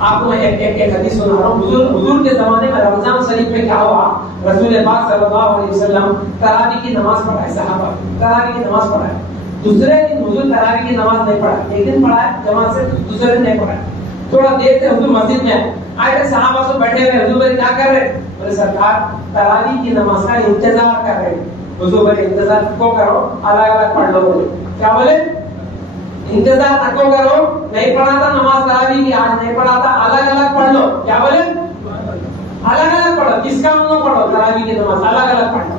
آپ کو میں ایک حدیث سنا رہا ہوں. حضور کے زمانے میں رمضان شریف میں کیا ہوا؟ رسول پاک صلی اللہ علیہ وسلم تراویح کی نماز پڑھائے. صحابہ تراویح کی نماز پڑھائے. دوسرے دن حضور تراویح کی نماز نہیں پڑھائے. ایک دن پڑھائے جماعت سے، دوسرے دن نہیں پڑھائے. تھوڑا دیر سے حضور مسجد میں آئے. صحابہ سے بیٹھے ہوئے. حضور بھائی کیا کر رہے؟ بولے سرکار تراویح کی نماز کا انتظار کر رہے. حضور بھائی انتظار کو کرو، الگ الگ پڑھ لو. بولے کیا بولے؟ انتظار نکو کرو، نہیں پڑھا تھا نماز تراویح کی، آج نہیں پڑھا تھا، الگ الگ پڑھ لو. کیا بولے؟ الگ الگ پڑھو. کس کا نہ پڑھو؟ تراویح کی نماز الگ الگ پڑھو.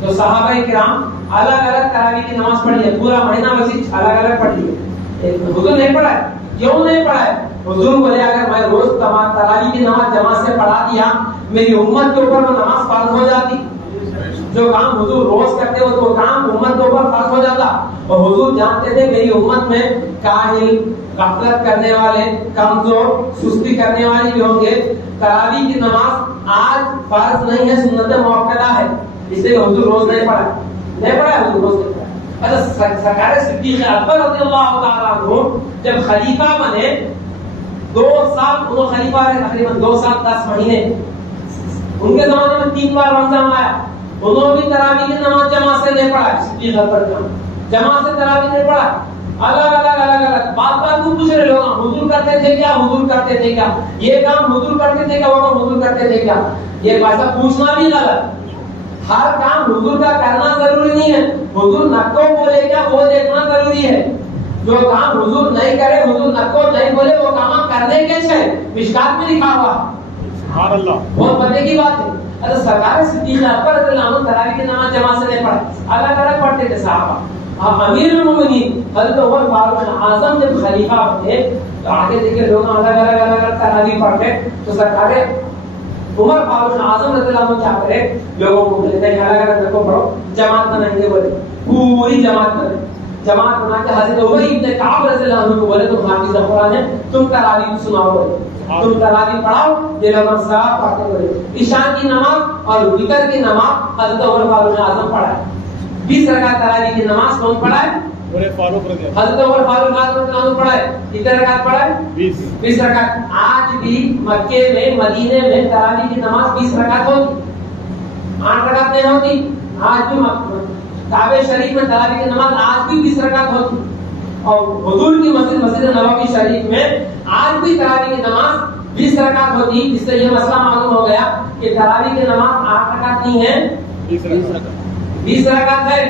تو صحابہ کرام الگ الگ تراویح کی نماز پڑھ لیے. پورا مہینہ مسجد الگ الگ پڑھ لیے. حضور نہیں پڑھا. کیوں نہیں پڑھا؟ حضور بولے اگر میں روز تراویح کی نماز جماعت سے پڑھا دیا میری امت کے اوپر وہ نماز فرض ہو جاتی. جو کام حضور روز کرتے وہ کام امت کے اوپر فرض ہو جاتا. اور حضور جانتے تھے میری امت میں کاہل، غفلت کرنے والے، کمزور، سستی کرنے والے بھی ہوں گے. تراویح کی نماز آج فرض نہیں ہے، سنت موقدہ ہے. اس لیے حضور روز نہیں پڑھا. حضور روز نہیں پڑھا. اچھا سرکار صدیق اکبر رضی اللہ تعالیٰ عنہ جب خلیفہ بنے 2 سال انہوں خلیفہ رہے، تقریباً 2 سال 10 مہینے. ان کے زمانے میں 3 بار رمضان آیا. انہوں بھی تراویح کی نماز جماعت سے نہیں پڑھا. صدیق اکبر جماعت سے تراویح نہیں پڑھا. الگ بات کو پوچھ رہے لوگ حضور کرتے تھے کیا؟ حضور کرتے تھے کیا؟ یہ کام حضور کرتے تھے کیا؟ وہ کام حضور کرتے تھے کیا؟ یہ ایسا پوچھنا بھی غلط. ہر کام حضور کا کرنا ضروری نہیں ہے. حضور نکو بولے کیا وہ دیکھنا ضروری ہے. جو کام حضور نہیں کرے، حضور نکو نہیں بولے، وہ کام کرنے کے چاہے. مشکات میں لکھا ہوا. سبحان اللہ. بہت پتے کی بات ہے. اگر سرکار صدیق اکبر رضی اللہ عنہ تراویح کی نماز جماعت سے نہیں پڑھے، الگ الگ پڑھتے تھے صحابہ. امیر المومنین حضرت عمر فاروق اعظم جب خلیفہ بنے تو آگے دیکھے لوگ الگ الگ تراویح پڑھتے. تو سرکار عمر فاروق اعظم رضی اللہ عنہ کیا کرے؟ لوگوں کو بولتے ہیں الگ الگ رکو پڑھو، جماعت بنائیں گے. بولے پوری جماعت بنے. جماعت بنا کے حضرت ابی بن کعب رضی اللہ عنہ کو بولے تم حافظ قرآن ہے، تم تراویح سناؤ. بولے تم تراویح پڑھاؤ. یہ لوگ صاحب پڑھتے. بولے عشاء کی نماز اور وتر کی نماز حضرت عمر فاروق اعظم پڑھائے. 20 رکعت تراویح کی نماز کون پڑھا ہے؟ حضرت عمر فاروق رضی اللہ عنہ پڑھا ہے. کتنے رکعت پڑھا ہے؟ 20 رکعت. آج بھی مکے میں مدینے میں تراویح کی نماز 20 رکعت ہوتی, 8 رکعت نہیں ہوتی. آج بھی کعبہ شریف میں تراویح کی نماز آج بھی 20 رکعت ہوتی, اور حضور کی مسجد نبوی شریف میں آج بھی تراویح کی نماز 20 رکعت ہوتی. جس سے یہ مسئلہ معلوم ہو گیا کہ تراویح کی نماز 8 رکعت نہیں ہے, 20 رکعت ہے.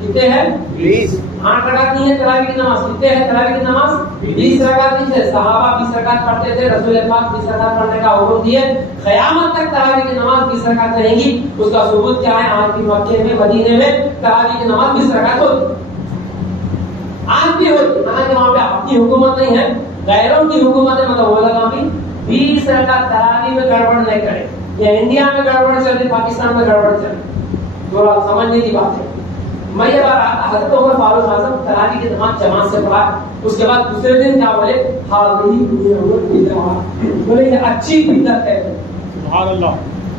کتنے ہے؟ 20. 8 رکعت نہیں ہے تراویح کی نماز. کتنے ہے تراویح کی نماز؟ 20 رکعت نہیں ہے. صحابہ 20 رکعت پڑھتے تھے, رسول پاک 20 رکعت پڑھنے کا حکم دیے. قیامت تک تراویح کی نماز 20 رکعت رہیں گی. اس کا ثبوت کیا ہے؟ آج بھی مکے میں مدینے میں تراویح کی نماز 20 رکعت ہوتی, آج بھی ہوتی. حالانکہ وہاں پہ اپنی حکومت نہیں ہے, غیروں کی حکومت ہے. مطلب وہ لگا بھی 20 رکعت تراویح میں گڑبڑ نہیں کرے. یہ انڈیا میں گڑبڑ چل رہی, پاکستان میں گڑبڑ چل رہی, تھوڑا سمجھنے کی بات ہے. میں یہ بات رہا تھا, حضرت عمر فاروق اعظم تراویح کی نماز جماعت سے پڑھا. اس کے بعد دوسرے دن کیا بولے؟ بولے یہ اچھی بدعت ہے. سبحان اللہ.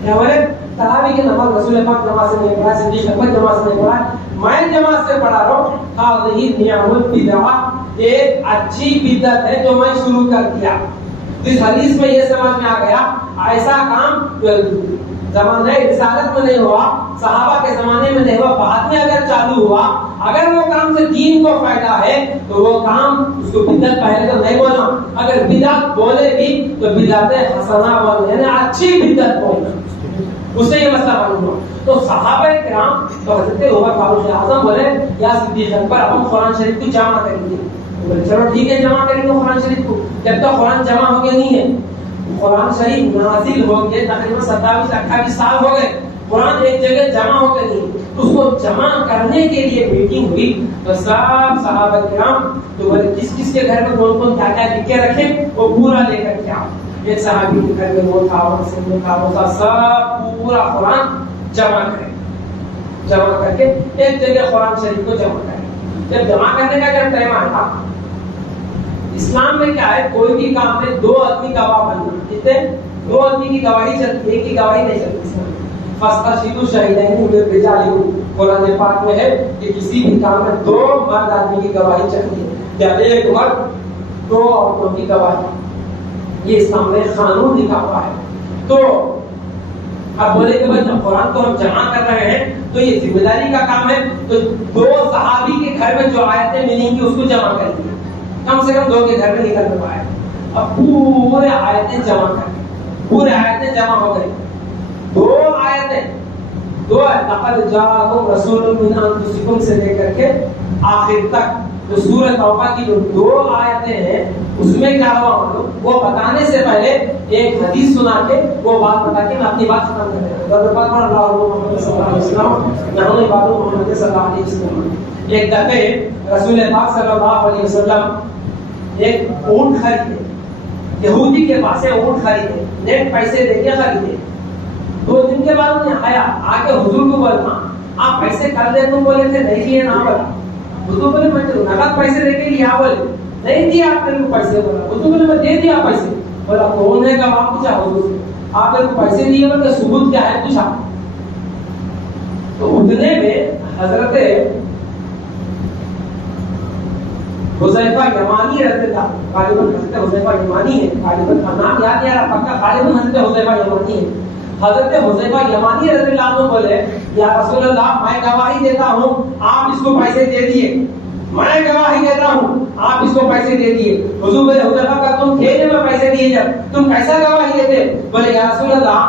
کیا بولے؟ تراویح کی نماز رسول پاک جماعت سے نہیں پڑھا, صدیق اکبر جماعت سے نہیں پڑھا, میں جماعت سے پڑھا رہا ہوں. ہذہ نعم البدع, ایک اچھی بدعت ہے جو میں شروع کر دیا. اس حدیث میں یہ سمجھ میں آ گیا ایسا کام زمانہ رسالت میں نہیں ہوا, صحابہ کے زمانے میں نہیں ہوا, بعد میں اگر چالو ہوا, اگر وہ کام سے دین کو فائدہ ہے تو وہ کام اس کو بدعت پہلے تو نہیں بولنا. اگر بدعت بولے بھی تو بدعت حسنہ بولنا, یعنی اچھی بدعت بولنا. اس سے یہ مسئلہ معلوم ہوا. تو صحابہ کرام تو حضرت عمر فاروق اعظم بولے یا صدیق اکبر اب قرآن شریف کو جمع کریں گے. چلو ٹھیک ہے, جمع کریں گے قرآن شریف کو. جب تک قرآن جمع ہو گیا نہیں ہے, قرآن شریف نازل ہو گئے تقریباً 27-28 سال ہو گئے, قرآن ایک جگہ جمع ہو کے نہیں. اس کو جمع کرنے کے لیے میٹنگ ہوئی تو سب صحابہ کرام تو بولے کس کس کے گھر میں کون کون کیا کیا لکھ کے رکھے وہ پورا لے کر کے آؤ. ایک صحابی کے گھر میں وہ تھا, وہاں سے وہ تھا, وہ تھا, سب پورا قرآن جمع کرے. جمع کر کے ایک جگہ قرآن شریف کو جمع کرے. جب جمع کرنے کا جب ٹائم آیا, اسلام میں کیا ہے, کوئی بھی کام میں 2 آدمی گواہ بننا. کتنے؟ 2 آدمی کی گواہی چلتی, ایک کی گواہی نہیں چلتی. اسلام فاستشهدوا شهیدین من رجالکم, قرآن پاک میں ہے کہ کسی بھی کام میں 2 مرد آدمی کی گواہی چلتی ہے, یا ایک مرد 2 عورتوں کی گواہی. یہ اسلام میں قانون لکھا ہوا ہے. تو اب بولے کہ بھائی جب قرآن کو ہم جمع کر رہے ہیں تو یہ ذمہ داری کا کام ہے, تو 2 صحابی کے گھر میں جو آیتیں ملیں گی اس کو جمع کر دیا. کم سے کم 2 کے گھر میں نکل کر آئے. اب پورے آیتیں جمع کر کے, پورے آیتیں جمع ہو گئی. 2 آیتیں, 2 لقد جاءکم رسول من انفسکم سے لے کر کے آخر تک جو سورہ توبہ کی جو 2 آیتیں ہیں اس میں کیا ہوا وہ بتانے سے پہلے ایک حدیث سنا کے وہ بات بتا کے میں اپنی بات ختم کر دیا. محمد صلی اللہ علیہ وسلم. ایک دفعہ رسول پاک صلی اللہ علیہ وسلم ایک اونٹ خریدے, یہودی کے پاس اونٹ خریدے, نیٹ پیسے دے کے خریدے. 2 دن کے بعد انہیں آیا, آ کے حضور کو بولنا آپ پیسے کر دے, تم بولے تھے نہیں دیے نہ بولا. حضور بولے میں نقد پیسے دے کے لیا, بولے نہیں دیا آپ نے پیسے. بولا حضور بولے میں دے دیا پیسے. بولا کون ہے گواہ, پوچھا حضور سے آپ نے پیسے دیے بولے ثبوت کیا ہے پوچھا. تو اتنے میں حضرت حذیفہ یمانی رضی اللہ, غالباً حضرت حذیفہ یمانی ہے, غالباً نام یاد نہیں آ رہا پکا, غالباً حضرت حذیفہ یمانی ہے. حضرت حذیفہ یمانی رضی اللہ عنہ بولے یا رسول اللہ میں گواہی دیتا ہوں آپ اس کو پیسے دے دیے, میں گواہی دیتا ہوں آپ اس کو پیسے دے دیے. حضور بولے حذیفہ کا تم تھے جب میں پیسے دیے, جب تم کیسا گواہی دیتے؟ بولے یا رسول اللہ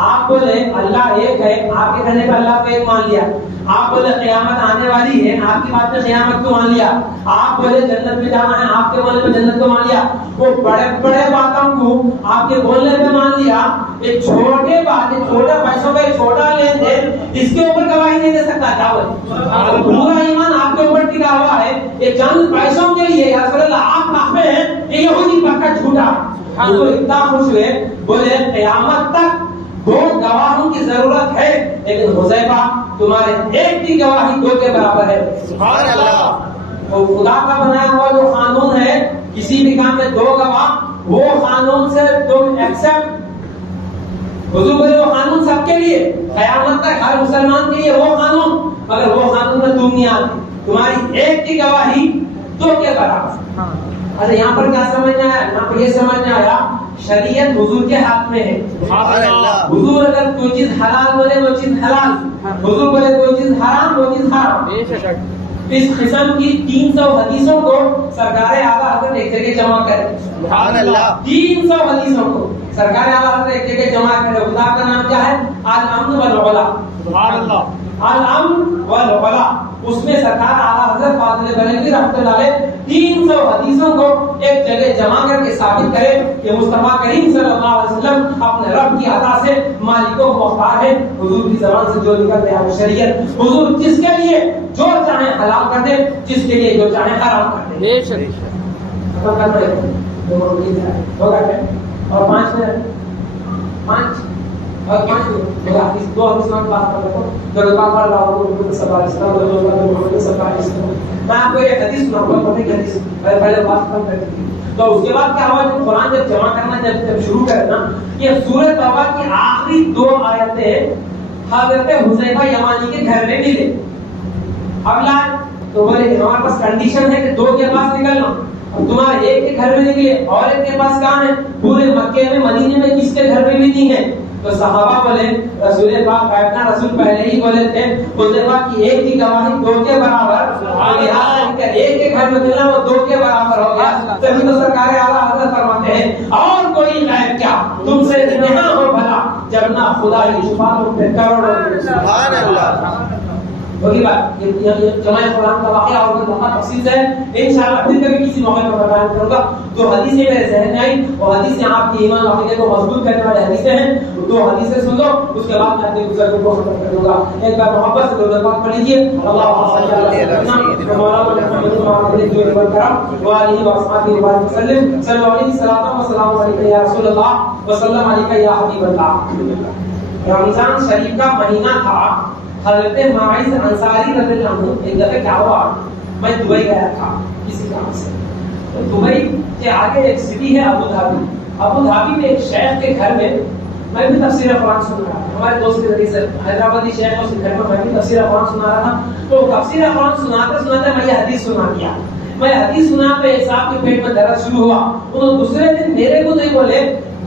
آپ بولے اللہ ایک ہے, آپ کے کہنے پہ اللہ کو ایک مان لیا. آپ بولے قیامت آنے والی ہے, آپ کی بات میں قیامت کو مان لیا. آپ بولے جنت میں جانا ہے, آپ کے بولنے میں جنت کو مان لیا. وہ بڑے بڑے باتوں کو آپ کے بولنے میں مان لیا. ایک چھوٹے بات, چھوٹا پیسوں کا چھوٹا لین دین اس کے اوپر گواہی نہیں دے سکتا. کیا بولے پورا ایمان آپ کے اوپر ٹکا ہوا ہے ایک چند پیسوں کے لیے. یا رسول اللہ آپ کافر ہیں, یہ یہودی پکا جھوٹا. تو اتنا خوش ہوئے, بولے قیامت تک 2 گواہوں کی ضرورت ہے, لیکن حذیفہ تمہارے ایک کی گواہی 2 کے برابر ہے. سبحان اللہ. وہ خدا کا بنایا ہوا جو قانون ہے کسی بھی کام میں 2 گواہ, وہ قانون سے تم ایکسپٹ حضور بولے وہ قانون سب کے لیے، قیامت تک ہر مسلمان کے لیے وہ قانون، مگر وہ قانون میں تم نہیں آتے، تمہاری ایک کی گواہی دو کے برابر۔ اچھا یہاں پر کیا سمجھنا ہے؟ یہاں پر یہ سمجھنا آیا شریعت حضور کے ہاتھ میں ہے۔ حضور اگر کوئی چیز حلال بولے وہ چیز حلال، حضور بولے کوئی چیز حرام وہ چیز حرام۔ اس قسم کی 300 حدیثوں کو سرکار اعلیٰ حضرت ایک جگہ جمع کرے، 300 حدیثوں کو سرکار اعلیٰ حضرت ایک جگہ جمع کرے۔ خدا کا نام کیا ہے؟ الامن والعلا، الامن والعلا۔ اس میں سرکار اعلیٰ حضرت فاضل بریلوی رحمۃ اللہ علیہ 300 حدیثوں کو ایک جگہ جمع کر کے ثابت کرے کہ مصطفیٰ کریم صلی اللہ علیہ وسلم اپنے رب کی عطا سے مالک و مختار ہے۔ حضور کی زبان سے جو نکل گیا وہ شریعت، حضور جس کے لیے جو چاہے حلال کر دے، جس کے لیے جو چاہے حرام کر دے۔ ہوگا کیا؟ اور 5 منٹ، 5 اور 5 منٹ ہوگا، اس 2 حدیثوں کی بات کر رہا ہوں۔ میں آپ کو ایک حدیث سناؤں گا، حدیث پہلے بات ختم کر دی۔ تو اس کے بعد کیا ہوا کہ قرآن جب جمع کرنا جب شروع کرے نا، یہ سورہ توبہ کی آخری 2 آیتیں حضرت حذیفہ یمانی کے گھر میں ملے۔ اب لائے تو بولے ہمارے پاس کنڈیشن ہے کہ 2 کے پاس نکلنا، اب تمہارے ایک کے گھر میں نکلے اور ایک کے پاس کہاں ہے؟ پورے مکے میں مدینے میں کس کے گھر میں بھی نہیں ہے۔ تو صحابہ بولے رسول پاک بیٹھنا، رسول پہلے ہی بولے تھے حذیفہ کی ایک کی گواہی 2 کے برابر، لہٰذا ایک کے گھر میں ملنا وہ 2 کے برابر ہو گیا۔ تبھی تو سرکار اعلیٰ حضرت فرماتے ہیں اور کوئی غیب کیا تم سے نہاں ہو بھلا، جب نہ خدا کی شفاعت پہ کروڑوں۔ سبحان اللہ۔ وہی بات یہ جمع قرآن کا واقعہ اور لمبا تفصیل ہے، انشاءاللہ پھر کبھی کسی موقع پر بیان کروں گا۔ جو حدیثیں میرے ذہن میں آئی وہ حدیثیں آپ کی ایمان عقیدے کو مضبوط کرنے والی حدیثیں ہیں، 2 حدیثیں سن لو، اس کے بعد میں اپنی گفتگو کو ختم کر دوں گا۔ ایک بار محبت سے درود پاک پڑھ لیجیے، اللہم صلی علی سیدنا مولانا محمد وآلہ وصحبہ وسلم، صلی اللہ علیہ وسلم علیک یا رسول اللہ وسلم علیک یا حبیب اللہ۔ رمضان شریف کا مہینہ تھا، حضرت معاذ انصاری رضی اللہ عنہ ایک دفعہ کیا ہوا، میں دبئی گیا تھا کسی کام سے، تو دبئی کے آگے ایک سٹی ہے ابو دھابی، ابو دھابی میں ایک شیخ کے گھر میں میں بھی تفسیر قرآن سن رہا تھا، ہمارے دوست کے ذریعے سے حیدرآبادی شیخ اس کے گھر میں بھی تفسیر قرآن سنا رہا تھا۔ تو تفسیر قرآن سناتے سناتے میں یہ حدیث سنا دیا، میں حدیث سنا پہ صاحب کے پیٹ میں درد شروع ہوا۔ انہوں دوسرے دن میرے کو نہیں بولے،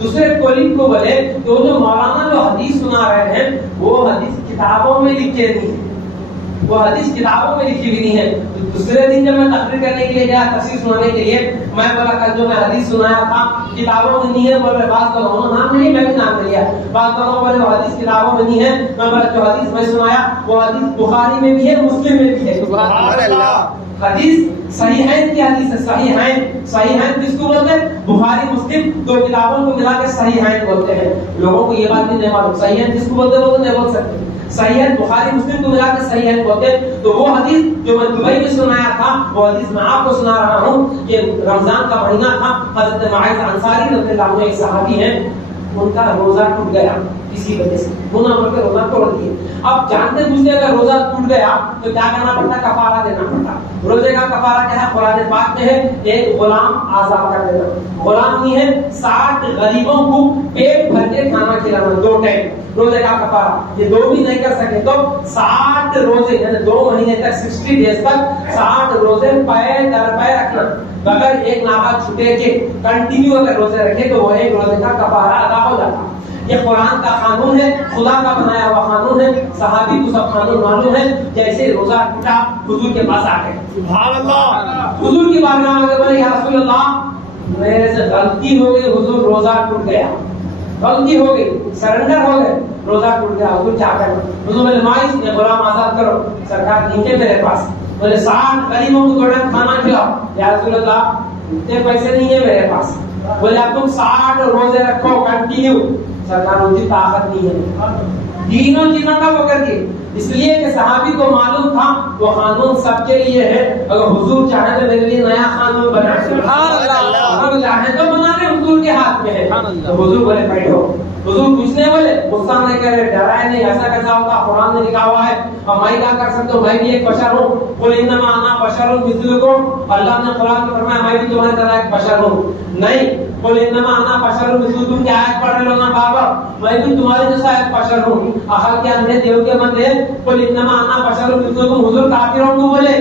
دوسرے کولنگ کو بولے کہ وہ جو مولانا جو حدیث سنا رہے ہیں وہ حدیث کتابوں میں لکھے نہیں ہیں، وہ حدیث کتابوں میں لکھی بھی نہیں ہے۔ دوسرے دن جب میں تقریر کرنے کے لیے گیا، تفسیر سنانے کے لیے، میں بولا کل جو میں حدیث سنایا تھا کتابوں میں نہیں ہے، بولے بعض لوگوں نام نہیں، میں بھی نام لے لیا، بعض لوگوں بولے وہ حدیث کتابوں میں نہیں ہے، میں بولا جو حدیث میں سنایا وہ حدیث بخاری میں بھی ہے، مسلم میں بھی ہے۔ سبحان اللہ۔ حدیث صحیحین کی حدیث ہے، صحیحین، صحیحین کس کو بولتے ہیں؟ بخاری مسلم 2 کتابوں کو ملا کے صحیحین بولتے ہیں۔ لوگوں کو یہ بات بھی نہیں معلوم صحیحین کس کو بولتے ہیں، وہ تو نہیں بول سکتے۔ صحیحین بخاری مسلم کو ملا کے صحیحین بولتے ہیں۔ تو وہ حدیث جو میں دبئی میں سنایا تھا وہ حدیث میں آپ کو سنا رہا ہوں کہ رمضان کا مہینہ تھا، حضرت معاذ انصاری رضی اللہ عنہ ایک صحابی ہیں، ان کا روزہ ٹوٹ گیا کسی وجہ سے، گناہ کر کے روزہ توڑ دیا۔ اب جانتے بوجھتے اگر روزہ ٹوٹ گیا تو کیا کرنا پڑتا؟ کفارہ دینا پڑتا۔ روزے کا کفارہ کیا ہے؟ قرآن پاک میں ہے ایک غلام آزاد کر دینا، غلام نہیں ہے 60 غریبوں کو پیٹ بھر کے کھانا کھلانا 2 ٹائم، روزے کا کفارہ۔ یہ 2 بھی نہیں کر سکے تو 60 روزے یعنی 2 مہینے تک 60 ڈیز تک 60 روزے پے در پے رکھنا، اگر ایک ناغہ چھٹے کے کنٹینیو اگر روزے رکھے تو وہ ایک روزے کا کفارہ ادا ہو جاتا۔ یہ قرآن کا قانون ہے، خدا کا بنایا ہوا قانون ہے، صحابی کو سب قانون معلوم ہے۔ جیسے روزہ ٹوٹا حضور کے پاس آ گئے، سبحان اللہ، حضور کی بارگاہ میں بولے یا رسول اللہ میرے سے غلطی ہو گئی، حضور روزہ ٹوٹ گیا، غلطی ہو گئی، سرنڈر ہو گئے، روزہ ٹوٹ گیا، حضور کیا کرنا؟ حضور نے معاذ نے غلام آزاد کرو، سرکار نیچے میرے پاس، بولے 60 غریبوں کو تھوڑا کھانا کھلاؤ، یا رسول اللہ اتنے پیسے نہیں ہے میرے پاس، بولے اب تم 60 روزے رکھو کنٹینیو، سرکار ان کی طاقت نہیں ہے، دینوں چیزوں کا وہ کر دیے، اس لیے کہ صحابی کو معلوم تھا وہ قانون سب کے لیے ہے، اگر حضور چاہے تو میرے لیے نیا قانون بنا دے، اگر چاہے تو بنا دے، حضور کے ہاتھ میں ہے۔ تو حضور بولے بیٹھو، حضور کچھ نہیں بولے، غصہ نہیں کر رہے، ڈرائے نہیں، ایسا کیسا ہوتا، قرآن میں لکھا ہوا ہے، اور میں کیا کر سکتا ہوں، میں بھی ایک بشر ہوں، قل انما انا بشر مثلکم، اللہ نے قرآن میں فرمایا میں بھی تمہاری طرح ایک بشر ہوں، نہیں قل انما انا بشر مثلکم کی آیت پڑھ رہے لوگ بابا میں بھی تمہارے جیسا ایک بشر ہوں. اہل کے اندھے دیو کے بندے قل انما انا بشر مثلکم. حضور کافروں کو بولے,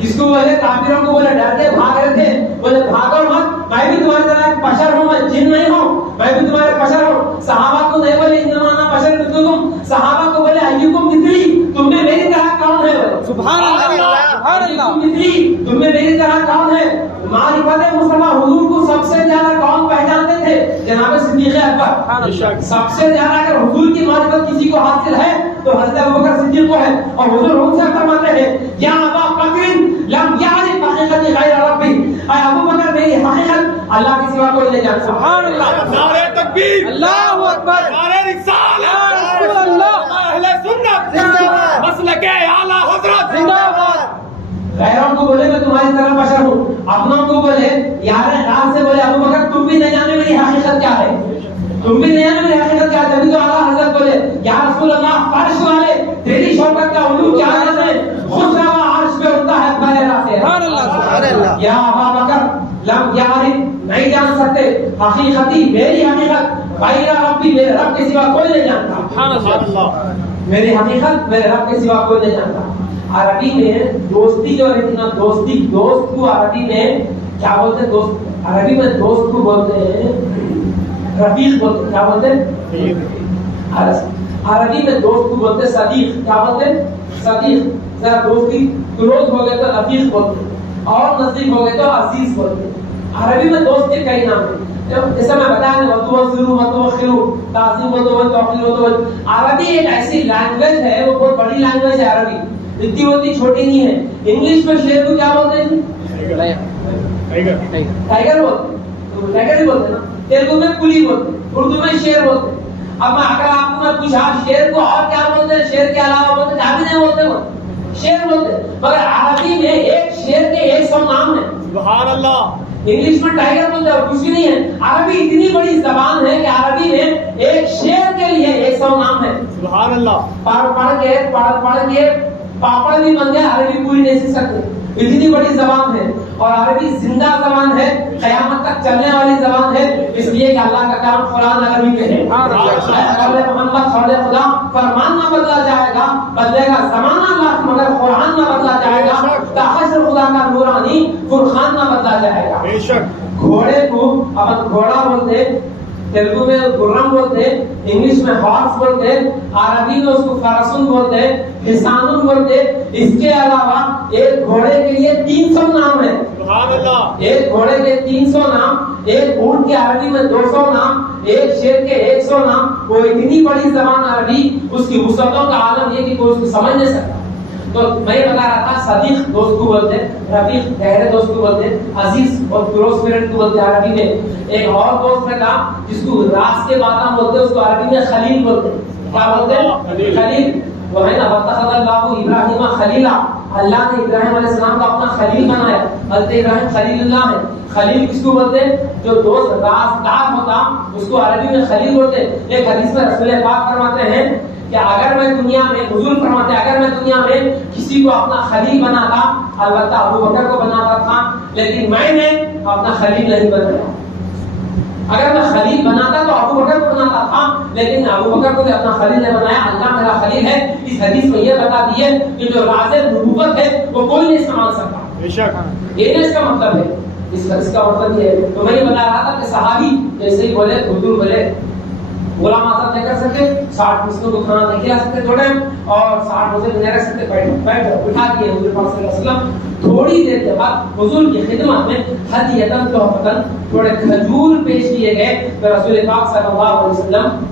کس کو بولے؟ کافروں کو بولے. ڈر کے بھاگ رہے تھے, بولے بھاگو مت, میں بھی تمہاری طرح ایک بشر ہوں, میں جن نہیں ہوں, میں بھی تمہارے بشر ہوں. صحابہ کو نہیں بولے انما انا بشر مثلکم, صحابہ کو بولے ایکم مثلی, تم میں میری طرح کون ہے؟ سبحان اللہ, سبحان اللہ. مثلی, تم میں میری طرح کون ہے؟ معرفت مصطفیٰ حضور کو سب سے زیادہ کون پہچانتے تھے؟ جناب صدیق اکبر. سب سے زیادہ اگر حضور کی معرفت کسی کو حاصل ہے تو حضرت ابوبکر صدیق کو ہے. اور حضور ان سے فرماتے ہیں یا ابا بکر لم یعرف حقیقت غیر ربی, اے ابو بکر میری حقیقت اللہ کے سوا کوئی نہیں جانتا. سبحان اللہ. نعرہ تکبیر, اللہ اکبر, نعرہ رسالت, رسول اللہ, اہل سنت زندہ باد, مسلک اعلی حضرت زندہ باد. غیروں کو بولے میں تمہاری طرح بشر ہوں, اپنوں کو بولے یار غار سے بولے ابو بکر تم بھی نہیں جانے میری حقیقت کیا ہے, تم بھی نہیں جانے میری حقیقت کیا ہے. جبھی تو اعلیٰ حضرت بولے یا رسول اللہ فرش والے تیری شوکت کا علو کیا ہے, خود روا عرش پہ اٹھتا ہے بغیر سے. سبحان اللہ. یا ابا بکر لم یعرف, نہیں جان سکتے حقیقتی میری حقیقت غیر ربی, میرے رب کے سوا کوئی نہیں جانتا. سبحان اللہ. میری حقیقت میرے رب کے سوا کوئی نہیں جانتا. عربی میں دوستی جو رہتی نا, دوستی, دوست کو عربی میں کیا بولتے ہیں؟ دوست, عربی میں دوست کو بولتے ہیں رفیق بولتے ہیں. کیا بولتے ہیں؟ عربی میں دوست کو بولتے ہیں صدیق. کیا بولتے ہیں؟ صدیق. ذرا دوستی کلوز ہو گئے تو رفیق بولتے ہیں, اور نزدیک ہو گئے تو عزیز بولتے ہیں. عربی میں دوست کے کئی نام ہیں, جیسے میں بتایا نا وتوسلوا وتوخروا, تعظیم و توقیر و توجہ. عربی ایک ایسی لینگویج ہے, وہ بہت بڑی لینگویج ہے عربی, اتنی ہوتی چھوٹی نہیں ہے. انگلش میں شیر کو کیا بولتے ہیں؟ ٹائگر بولتے ہیں, ٹائگر ہی بولتے ہیں نا. تیلگو میں کلی بولتے ہیں, اردو میں شیر بولتے ہیں. اب میں اگر آپ کو میں پوچھا شیر کو اور کیا بولتے ہیں, شیر کے علاوہ بولتے ہیں, ابھی نہیں بولتے, شیر بولتے ہیں. مگر عربی میں ایک شیر کے 100 نام ہیں. سبحان اللہ. انگلش میں ٹائگر بولتے ہیں, کچھ بھی نہیں ہے. عربی اتنی بڑی زبان ہے کہ عربی میں ایک شیر کے لیے 100 نام ہے. سبحان اللہ. پڑھ کے پاپڑ بھی بن گئے, عربی پوری نہیں سیکھ سکتے, اتنی بڑی زبان ہے. اور عربی زندہ زبان ہے, قیامت تک چلنے والی زبان ہے, اس لیے کہ اللہ کا کام قرآن عربی میں ہے. محمد خود خدا فرمان نہ بدلا جائے گا, بدلے گا زمانہ لاکھ مگر قرآن نہ بدلا جائے گا. تحشر خدا کا نورانی فرقان نہ بدلا جائے گا. بے شک. گھوڑے کو اب گھوڑا بولتے, تیلگو میں گرم بولتے, انگلش میں ہارس بولتے, عربی میں اس کو فرسن بولتے, حسانن بولتے. اس کے علاوہ ایک گھوڑے کے لیے 300 نام ہے. سبحان اللہ. ایک گھوڑے کے 300 نام, ایک اونٹ کے عربی میں 200 نام, ایک شیر کے 100 نام. وہ اتنی بڑی زبان عربی, اس کی وسعتوں کا عالم یہ کہ کوئی اس کو سمجھ نہیں سکتا. تو میں بتا رہا تھا صدیق دوست کو بولتے ہیں, رفیق گہرے دوست کو بولتے ہیں, عزیز اور کلوز فرینڈ کو بولتے ہیں عربی میں. ایک اور دوست میں تھا جس کو راز کے باتاں بولتے ہیں, اس کو عربی میں خلیل بولتے ہیں. کیا بولتے ہیں؟ خلیل. وہ ہے نا واتخذ اللہ ابراہیم خلیلا, اللہ نے ابراہیم علیہ السلام کو اپنا خلیل بنایا. حضرت ابراہیم خلیل اللہ ہے. خلیل کس کو بولتے ہیں؟ جو دوست رازدار ہوتا اس کو عربی میں خلیل بولتے ہیں. ایک حدیث میں رسول پاک فرماتے ہیں کہ اگر میں دنیا میں, حضور فرماتے ہیں اگر میں دنیا میں کسی کو اپنا خلیل بناتا, البتہ ابو بکر کو بناتا تھا, لیکن میں نے اپنا خلیل نہیں بنایا. اگر میں خلیل بناتا تو ابو بکر کو بناتا تھا, لیکن ابو بکر کو بھی اپنا خلیل نہیں بنایا. اللہ میرا خلیل ہے. اس حدیث میں یہ بتا دیے کہ جو راز نبوت ہے وہ کوئی نہیں سنبھال سکتا. بے شک. یہ نہیں اس کا مطلب ہے, اس کا مطلب یہ ہے. تو میں یہ بتا رہا تھا کہ صحابی جیسے ہی بولے, حضور بولے غلام آزاد نہیں کر سکتے, 60 مسلموں کو کھانا نہیں کھلا سکتے تھوڑے, اور 60 روزے نہیں رکھ سکتے, بیٹھ بٹھا دیے حضور پاک صلی اللہ علیہ وسلم. تھوڑی دیر کے بعد حضور کی خدمت میں ہدیۃ تحفۃ تھوڑے کھجور پیش کیے گئے. تو رسول پاک صلی اللہ علیہ وسلم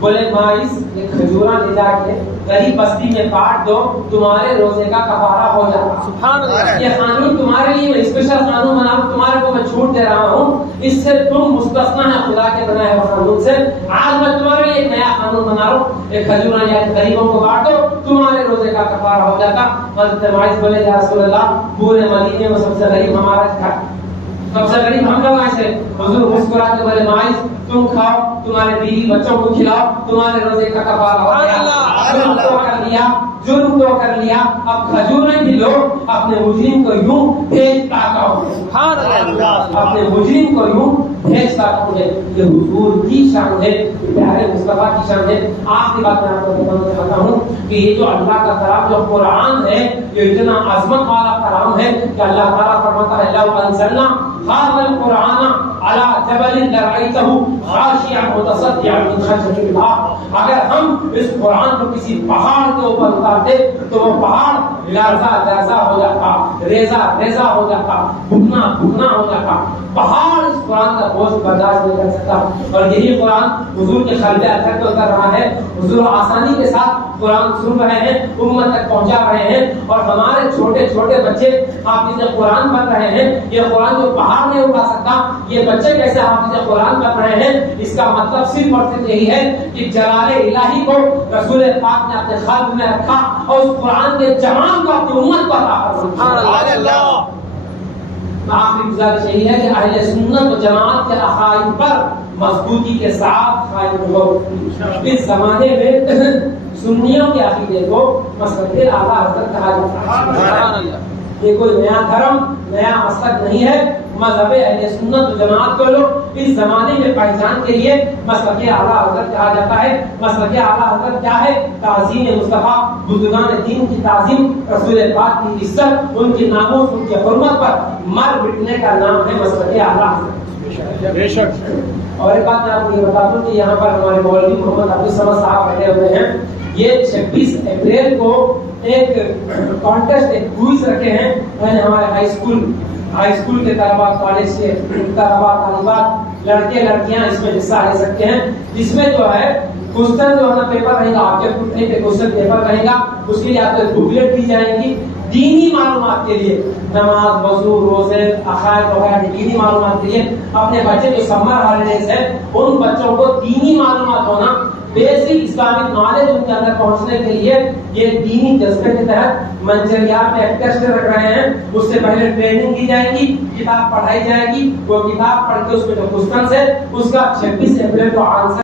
بولے مائز یہ کھجوراں لے جا کے غریب بستی میں کاٹ دو, تمہارے روزے کا کفارہ ہو جاتا. سبحان اللہ. یہ قانون تمہارے لیے میں اسپیشل قانون بنا رہا ہوں, تمہارے کو میں چھوٹ دے رہا ہوں, اس سے تم مستثنا ہے خدا کے بنائے ہوئے قانون سے. آج میں تمہارے لیے ایک نیا قانون بنا رہا ہوں, ایک کھجوراں یا غریبوں کو کاٹ دو, تمہارے روزے کا کفارہ ہو جاتا. حضرت مائز بولے یا رسول اللہ پورے مدینے میں سب سے غریب ہمارا تھا, سب سے غریب ہم لوگ ایسے. حضور مسکرا کے بولے مائز تو تم کھاؤ، تمہارے بیوی بچوں کو کھلاؤ، تمہارے روزے کا کفارہ ہو گیا۔ جرم تو کر لیا، جرم تو کر لیا، اب کھجوریں بھی لو، اپنے مجرم کو یوں بھیجتا کہو، اپنے مجرم کو یوں بھیجتا کہو۔ یہ حضور کی شان ہے، پیارے مصطفیٰ کی شان ہے۔ آخری بات میں آپ کو بتانا چاہتا ہوں کہ یہ جو اللہ کا کلام جو قرآن ہے، یہ اتنا عظمت والا کلام ہے کہ اللہ تعالیٰ فرماتا ہے لو انزلنا هذا القرآن على جبل لرأيته خاشعا متصدعا من خشية الله، اگر ہم اس قرآن کو کسی پہاڑ کے اوپر اتارتے تو وہ پہاڑ لرزا لرزا ہو جاتا، ریزا ریزا ہو جاتا، بھکنا بھکنا ہو جاتا۔ پہاڑ اس قرآن کا بوجھ برداشت نہیں کر سکتا، اور یہی قرآن حضور کے قلب اطہر کو اتر رہا ہے۔ حضور آسانی کے ساتھ قرآن سن رہے ہیں، امت تک پہنچا رہے ہیں، اور ہمارے چھوٹے چھوٹے بچے حافظ قرآن بن رہے ہیں۔ یہ قرآن جو پہاڑ نہیں اٹھا سکتا، یہ بچے کیسے حافظ قرآن بن رہے ہیں؟ اس کا مطلب صرف اور صرف یہی ہے کہ جلال الہی کو رسول پاک نے اپنے قلب میں رکھا، اور اس قرآن کے جمال کو اپنی امت کو عطا فرمایا۔ آخری گزارش یہی ہے کہ اہل سنت و جماعت کے عقائد پر مضبوطی کے ساتھ قائم ہو۔ اس زمانے میں سنیوں کے عقیدے کو مسلک اعلیٰ حضرت کہا جاتا ہے۔ یہ کوئی نیا دھرم، نیا مسلک نہیں ہے۔ مذہب اہل سنت و جماعت کو لوگ اس زمانے میں پہچان کے لیے مسلک اعلیٰ حضرت کہا جاتا ہے۔ مسلک اعلیٰ حضرت کیا ہے؟ تعظیم مصطفیٰ، بزرگان دین کی تعظیم، رسول پاک کی عزت، ان کی ناموس، ان کی حرمت پر مر مٹنے کا نام ہے مسلک اعلیٰ حضرت۔ بے شک۔ اور ایک بات میں آپ کو یہ بتا دوں کہ یہاں پر ہمارے مولوی محمد عبد الصمد صاحب بیٹھے ہوئے ہیں۔ یہ 26 اپریل کو ایک کانٹیسٹ، ایک کوئز رکھے ہیں۔ میں نے ہمارے ہائی اسکول کے طلباء، کالج کے طلباء طالبات، لڑکے لڑکیاں اس میں حصہ لے سکتے ہیں، جس میں جو ہے کوسچن جو ہے نا پیپر رہے گا، آبجیکٹ اٹھنے کے کوسچن پیپر رہے گا، اس کے لیے آپ کو بکلیٹ دی جائے گی دینی معلومات کے لیے، نماز، وضو، روزے، عقائد وغیرہ دینی معلومات کے لیے۔ اپنے بچے جو سمر ہالیڈیز ہے، ان بچوں کو دینی معلومات ہونا، بیسک اسلامک نالج ان کے اندر پہنچنے کے لیے یہ دینی جذبے کے تحت منچریات میں ایک ٹیسٹ رکھ رہے ہیں۔ اس سے پہلے ٹریننگ دی جائے گی، کتاب پڑھائی جائے گی، وہ کتاب پڑھ کے اس میں جو کوسچنز ہے اس کا 26 اپریل کو آنسر